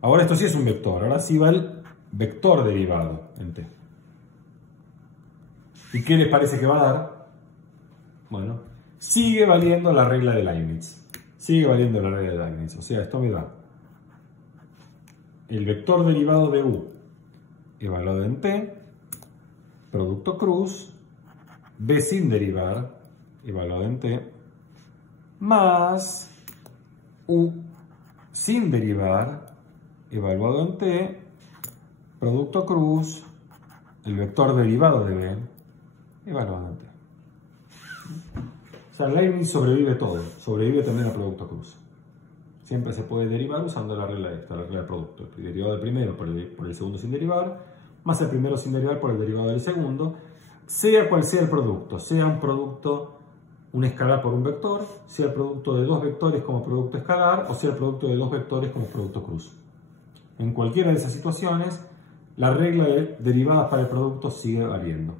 Ahora esto sí es un vector, ahora sí va el vector derivado en T. ¿Y qué les parece que va a dar? Bueno, sigue valiendo la regla de Leibniz. Sigue valiendo la regla de Leibniz. O sea, esto me da el vector derivado de U evaluado en T, producto cruz, B sin derivar, evaluado en T, más U sin derivar, evaluado en T, producto cruz, el vector derivado de B, evaluado en T. O sea, Leibniz sobrevive todo, sobrevive también al producto cruz. Siempre se puede derivar usando la regla esta, la regla del producto. El derivado del primero por el segundo sin derivar, más el primero sin derivar por el derivado del segundo, sea cual sea el producto, sea un producto, un escalar por un vector, sea el producto de dos vectores como producto escalar, o sea el producto de dos vectores como producto cruz. En cualquiera de esas situaciones, la regla de derivadas para el producto sigue valiendo.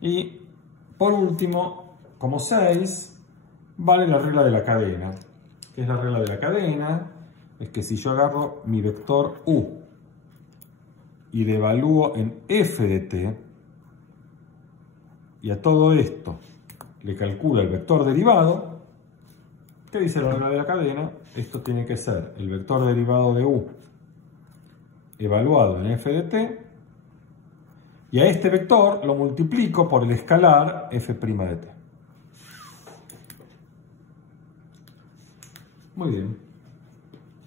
Y por último, como 6, vale la regla de la cadena. ¿Qué es la regla de la cadena? Es que si yo agarro mi vector u y le evalúo en f de t, y a todo esto le calculo el vector derivado, ¿qué dice la regla de la cadena? Esto tiene que ser el vector derivado de u evaluado en f de t, y a este vector lo multiplico por el escalar f' de t. Muy bien.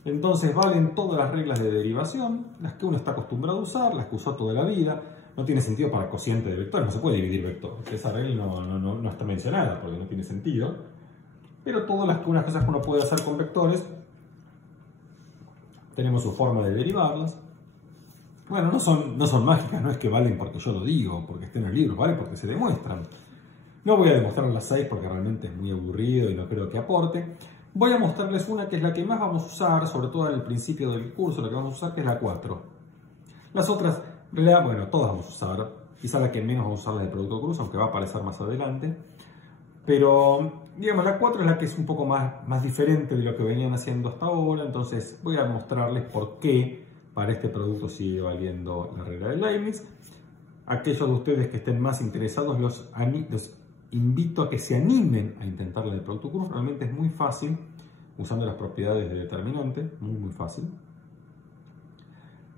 Entonces valen todas las reglas de derivación, las que uno está acostumbrado a usar, las que usó toda la vida. No tiene sentido para cociente de vectores, no se puede dividir vectores. Esa regla no está mencionada porque no tiene sentido. Pero todas las cosas que uno puede hacer con vectores, tenemos su forma de derivarlas. Bueno, no son mágicas, no es que valen porque yo lo digo, porque estén en el libro, vale porque se demuestran. No voy a demostrar las 6 porque realmente es muy aburrido y no creo que aporte. Voy a mostrarles una que es la que más vamos a usar, sobre todo en el principio del curso, la que vamos a usar, que es la 4. Las otras, en realidad, bueno, todas vamos a usar. Quizá la que menos vamos a usar es de producto cruz, aunque va a aparecer más adelante. Pero, digamos, la 4 es la que es un poco más diferente de lo que venían haciendo hasta ahora. Entonces, voy a mostrarles por qué para este producto sigue valiendo la regla de Leibniz. Aquellos de ustedes que estén más interesados, los invito a que se animen a intentar la del producto cruz. Realmente es muy fácil, usando las propiedades de determinante, muy fácil.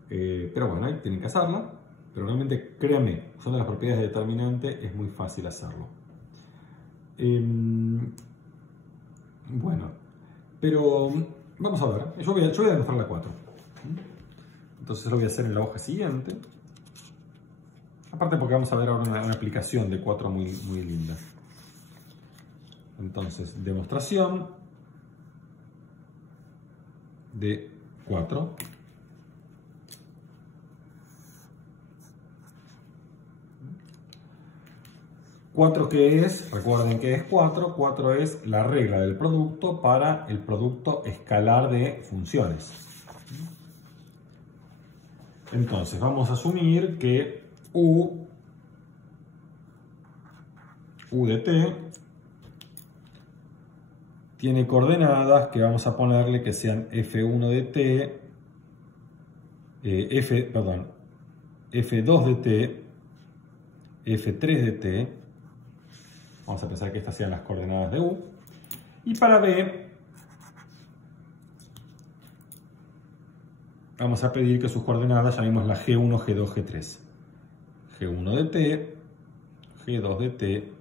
Pero bueno, ahí tienen que hacerla. Pero realmente, créanme, usando las propiedades de determinante es muy fácil hacerlo. Bueno, pero vamos a ver. Yo voy a demostrar la 4. Entonces lo voy a hacer en la hoja siguiente. Aparte porque vamos a ver ahora una aplicación de 4 muy linda. Entonces, demostración de 4. ¿4 qué es? Recuerden que es 4. 4 es la regla del producto para el producto escalar de funciones. Entonces, vamos a asumir que u de t tiene coordenadas que vamos a ponerle que sean f1 de t, f2 de t, f3 de t. Vamos a pensar que estas sean las coordenadas de u. Y para b, vamos a pedir que sus coordenadas llamemos la G1, G2, G3. G1 de t, G2 de t,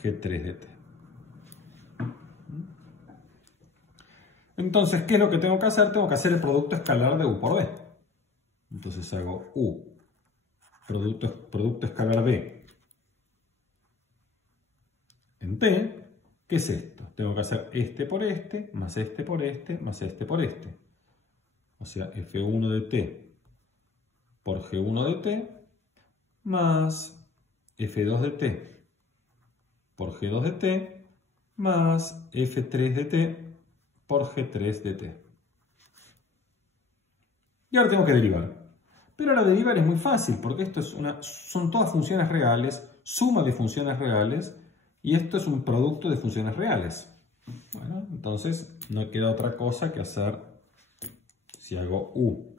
G3 de t. Entonces, ¿qué es lo que tengo que hacer? Tengo que hacer el producto escalar de u por b. Entonces hago u, producto escalar b en t. ¿Qué es esto? Tengo que hacer este por este, más este por este, más este por este. O sea, f1 de t por g1 de t, más f2 de t por g2 de t, más f3 de t por g3 de t. Y ahora tengo que derivar. Pero ahora derivar es muy fácil, porque esto son todas funciones reales, suma de funciones reales, y esto es un producto de funciones reales. Bueno, entonces no queda otra cosa que hacer, si hago u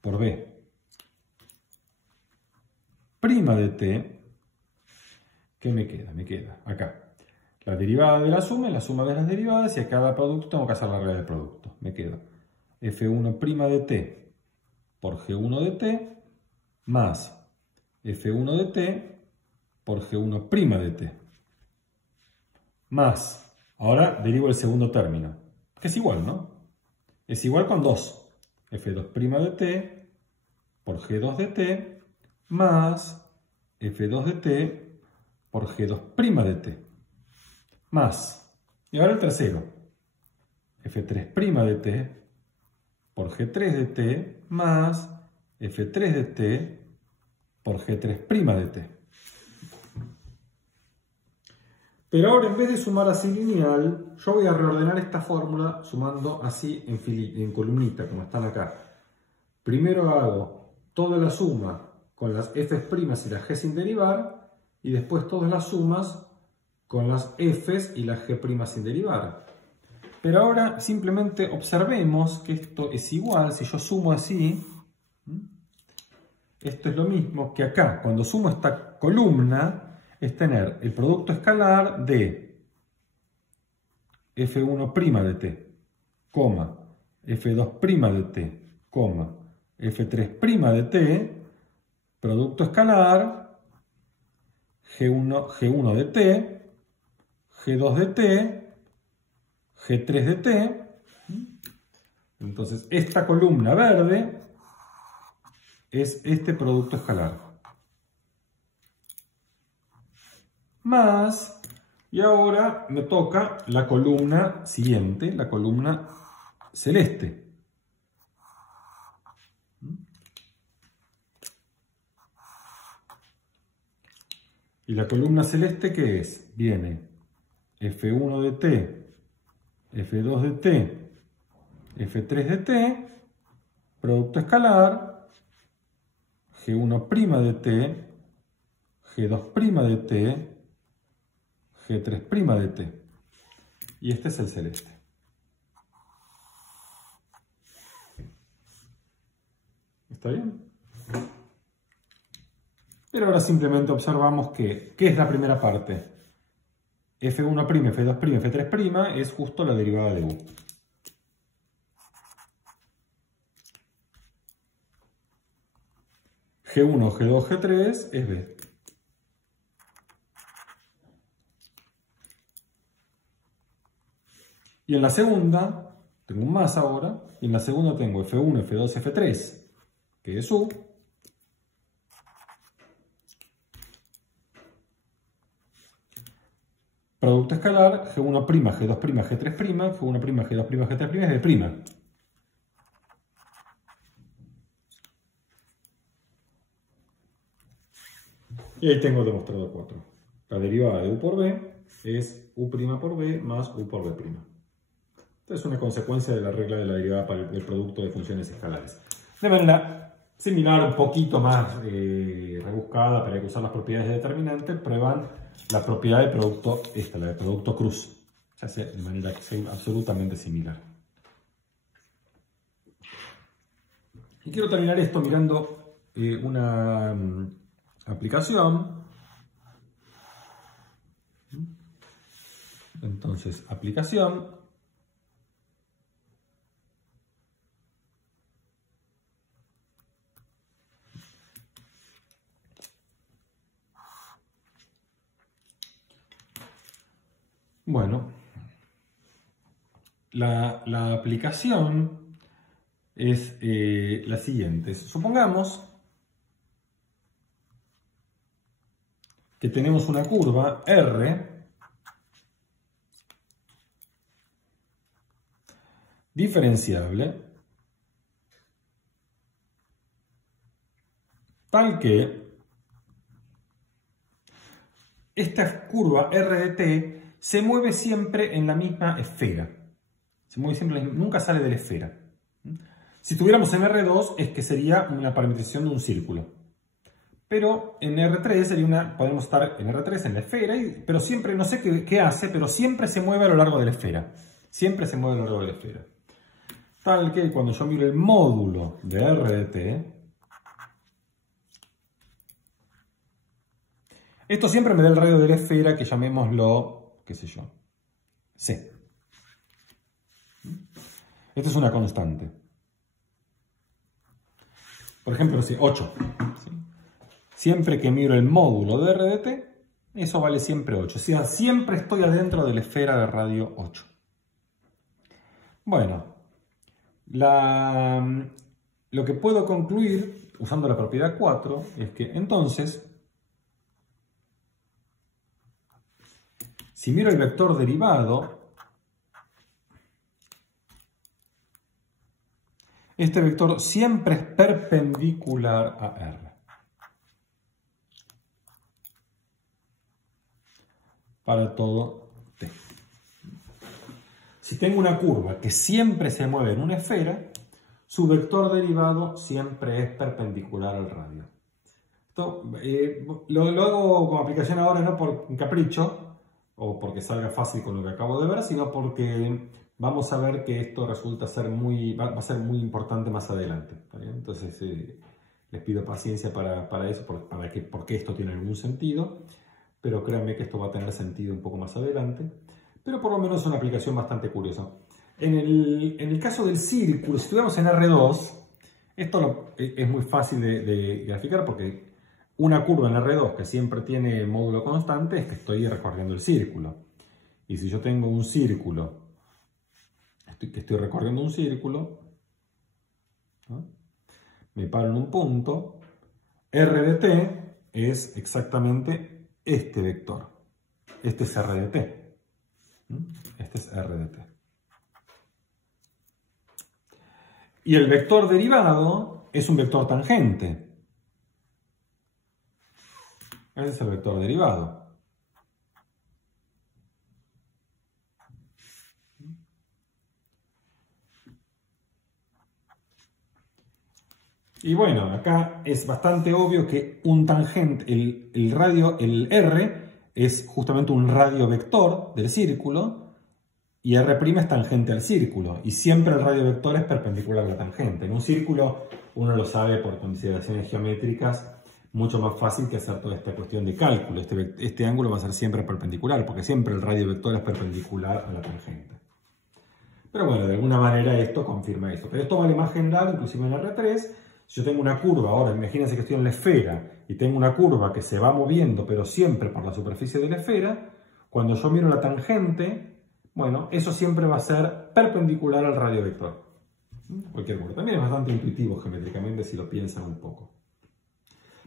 por b prima de t, ¿qué me queda? Me queda acá la derivada de la suma de las derivadas, y a cada producto tengo que hacer la regla del producto. Me queda f1' de t por g1 de t más f1 de t por g1' de t. Más, ahora derivo el segundo término, que es igual, ¿no? Es igual con 2. f2' de t por g2 de t más f2 de t por g2' de t. más, y ahora el tercero, F3' de t por G3 de t más F3 de t por G3' de t. Pero ahora en vez de sumar así lineal, yo voy a reordenar esta fórmula sumando así en columnita, como están acá. Primero hago toda la suma con las F's' y las G sin derivar, y después todas las sumas con las F's y las G' sin derivar. Pero ahora simplemente observemos que esto es igual, si yo sumo así, esto es lo mismo que acá, cuando sumo esta columna, es tener el producto escalar de F1' de t, F2' de t, F3' de t, producto escalar G1 de t, G2 de t, G3 de t. Entonces esta columna verde es este producto escalar. Más, y ahora me toca la columna siguiente, la columna celeste. ¿Y la columna celeste qué es? Viene F1 de t, F2 de t, F3 de t, producto escalar, G1' de t, G2' de t, G3' de t. Y este es el celeste. ¿Está bien? Pero ahora simplemente observamos que, ¿qué es la primera parte? F1', F2', F3' es justo la derivada de u. G1, G2, G3 es b. Y en la segunda, tengo un más ahora, y en la segunda tengo F1, F2, F3, que es u. Producto escalar, G1', G2', G3', F1', G2', G3', es B'. Y ahí tengo demostrado 4. La derivada de u por b es u' por b más u por b'. Esta es una consecuencia de la regla de la derivada del producto de funciones escalares. De manera similar, un poquito más rebuscada, para que usar las propiedades de determinante, prueban la propiedad del producto, la del producto cruz. Se hace de manera absolutamente similar. Y quiero terminar esto mirando una aplicación. Entonces, aplicación. Bueno, la aplicación es la siguiente. Supongamos que tenemos una curva R diferenciable tal que esta curva R de t se mueve siempre en la misma esfera. Se mueve siempre, nunca sale de la esfera. Si estuviéramos en R2 es que sería una parametrización de un círculo. Pero en R3 sería podemos estar en R3 en la esfera, pero siempre, no sé qué hace, pero siempre se mueve a lo largo de la esfera. Siempre se mueve a lo largo de la esfera. Tal que cuando yo miro el módulo de R de t, esto siempre me da el radio de la esfera, que llamémoslo, qué sé yo, C. Esta es una constante. Por ejemplo, 8. Siempre que miro el módulo de R de t, eso vale siempre 8. O sea, siempre estoy adentro de la esfera de radio 8. Bueno, lo que puedo concluir, usando la propiedad 4, es que entonces, Si miro el vector derivado, este vector siempre es perpendicular a R. Para todo T. Si tengo una curva que siempre se mueve en una esfera, su vector derivado siempre es perpendicular al radio. Esto lo hago como aplicación ahora no por capricho o porque salga fácil con lo que acabo de ver, sino porque vamos a ver que esto resulta ser va a ser muy importante más adelante. ¿Está bien? Entonces les pido paciencia para eso, porque esto tiene algún sentido, pero créanme que esto va a tener sentido un poco más adelante. Pero por lo menos es una aplicación bastante curiosa. En el caso del círculo, si estuviéramos en R2, esto es muy fácil de graficar porque una curva en R2 que siempre tiene módulo constante es que estoy recorriendo el círculo. Y si yo tengo un círculo, que estoy recorriendo un círculo, ¿no? Me paro en un punto, R de t es exactamente este vector. Este es R de t. Este es R de t. Y el vector derivado es un vector tangente. Ese es el vector derivado. Y bueno, acá es bastante obvio que un tangente, el R es justamente un radio vector del círculo y R' es tangente al círculo. Y siempre el radio vector es perpendicular a la tangente. En un círculo uno lo sabe por consideraciones geométricas mucho más fácil que hacer toda esta cuestión de cálculo. Este ángulo va a ser siempre perpendicular porque siempre el radio vector es perpendicular a la tangente. Pero bueno, de alguna manera esto confirma eso. Pero esto vale más general, inclusive en R3. Si yo tengo una curva, ahora imagínense que estoy en la esfera y tengo una curva que se va moviendo, pero siempre por la superficie de la esfera, cuando yo miro la tangente, bueno, eso siempre va a ser perpendicular al radio vector. Cualquier curva. También es bastante intuitivo geométricamente si lo piensan un poco.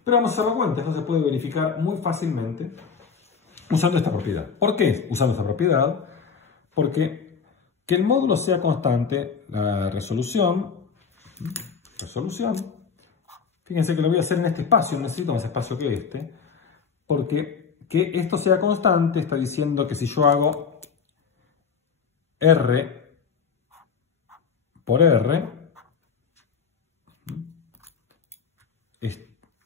Pero vamos a hacerlo cuenta, esto se puede verificar muy fácilmente usando esta propiedad. ¿Por qué usando esta propiedad? Porque que el módulo sea constante, la resolución, fíjense que lo voy a hacer en este espacio, no necesito más espacio que este, porque que esto sea constante está diciendo que si yo hago R por R,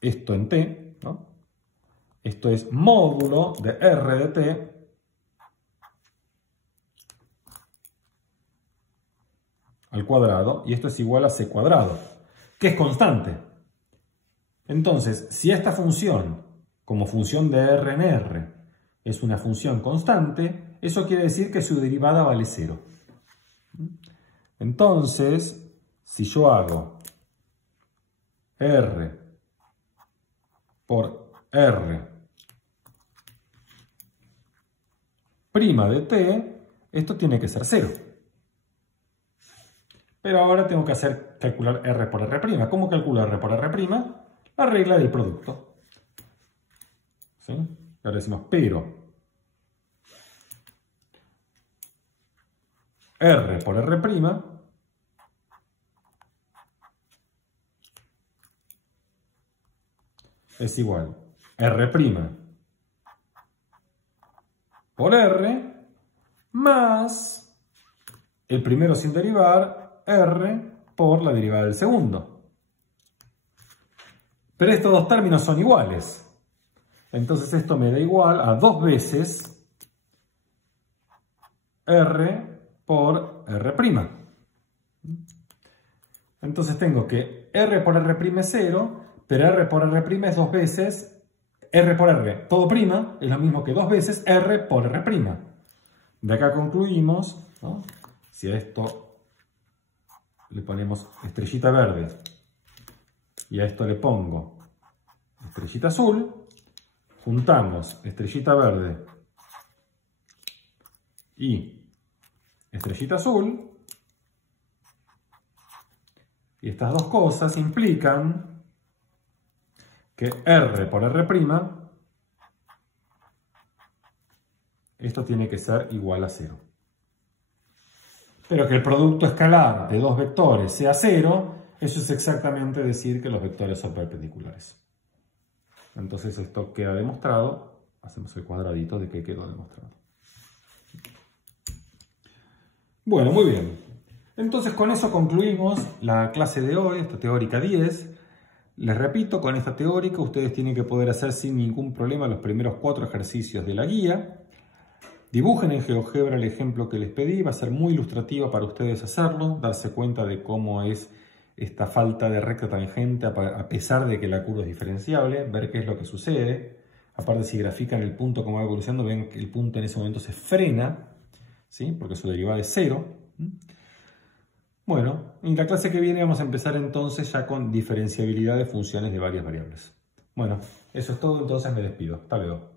esto en T, ¿no? Esto es módulo de R de T al cuadrado, y esto es igual a C cuadrado, que es constante. Entonces, si esta función, como función de R en R, es una función constante, eso quiere decir que su derivada vale 0. Entonces, si yo hago R por R' de t, esto tiene que ser 0. Pero ahora tengo que calcular R por R'. ¿Cómo calculo R por R'? La regla del producto. ¿Sí? Ahora decimos, pero R por R' es igual a R' por R más el primero sin derivar, R por la derivada del segundo. Pero estos dos términos son iguales. Entonces esto me da igual a 2 veces R por R'. Entonces tengo que R por R' es 0, pero R por R' es 2 veces R por R, todo prima, es lo mismo que 2 veces R por R'. De acá concluimos, ¿no? Si a esto le ponemos estrellita verde y a esto le pongo estrellita azul, juntamos estrellita verde y estrellita azul, y estas dos cosas implican que R por R' esto tiene que ser igual a 0. Pero que el producto escalar de dos vectores sea 0, eso es exactamente decir que los vectores son perpendiculares. Entonces esto queda demostrado. Hacemos el cuadradito de que quedó demostrado. Bueno, muy bien. Entonces con eso concluimos la clase de hoy, esta teórica 10. Les repito, con esta teórica ustedes tienen que poder hacer sin ningún problema los primeros 4 ejercicios de la guía. Dibujen en GeoGebra el ejemplo que les pedí, va a ser muy ilustrativo para ustedes hacerlo, darse cuenta de cómo es esta falta de recta tangente a pesar de que la curva es diferenciable, ver qué es lo que sucede. Aparte, si grafican el punto como va evolucionando, ven que el punto en ese momento se frena, ¿sí? Porque su derivada es 0. Bueno, en la clase que viene vamos a empezar entonces ya con diferenciabilidad de funciones de varias variables. Bueno, eso es todo, entonces me despido. Hasta luego.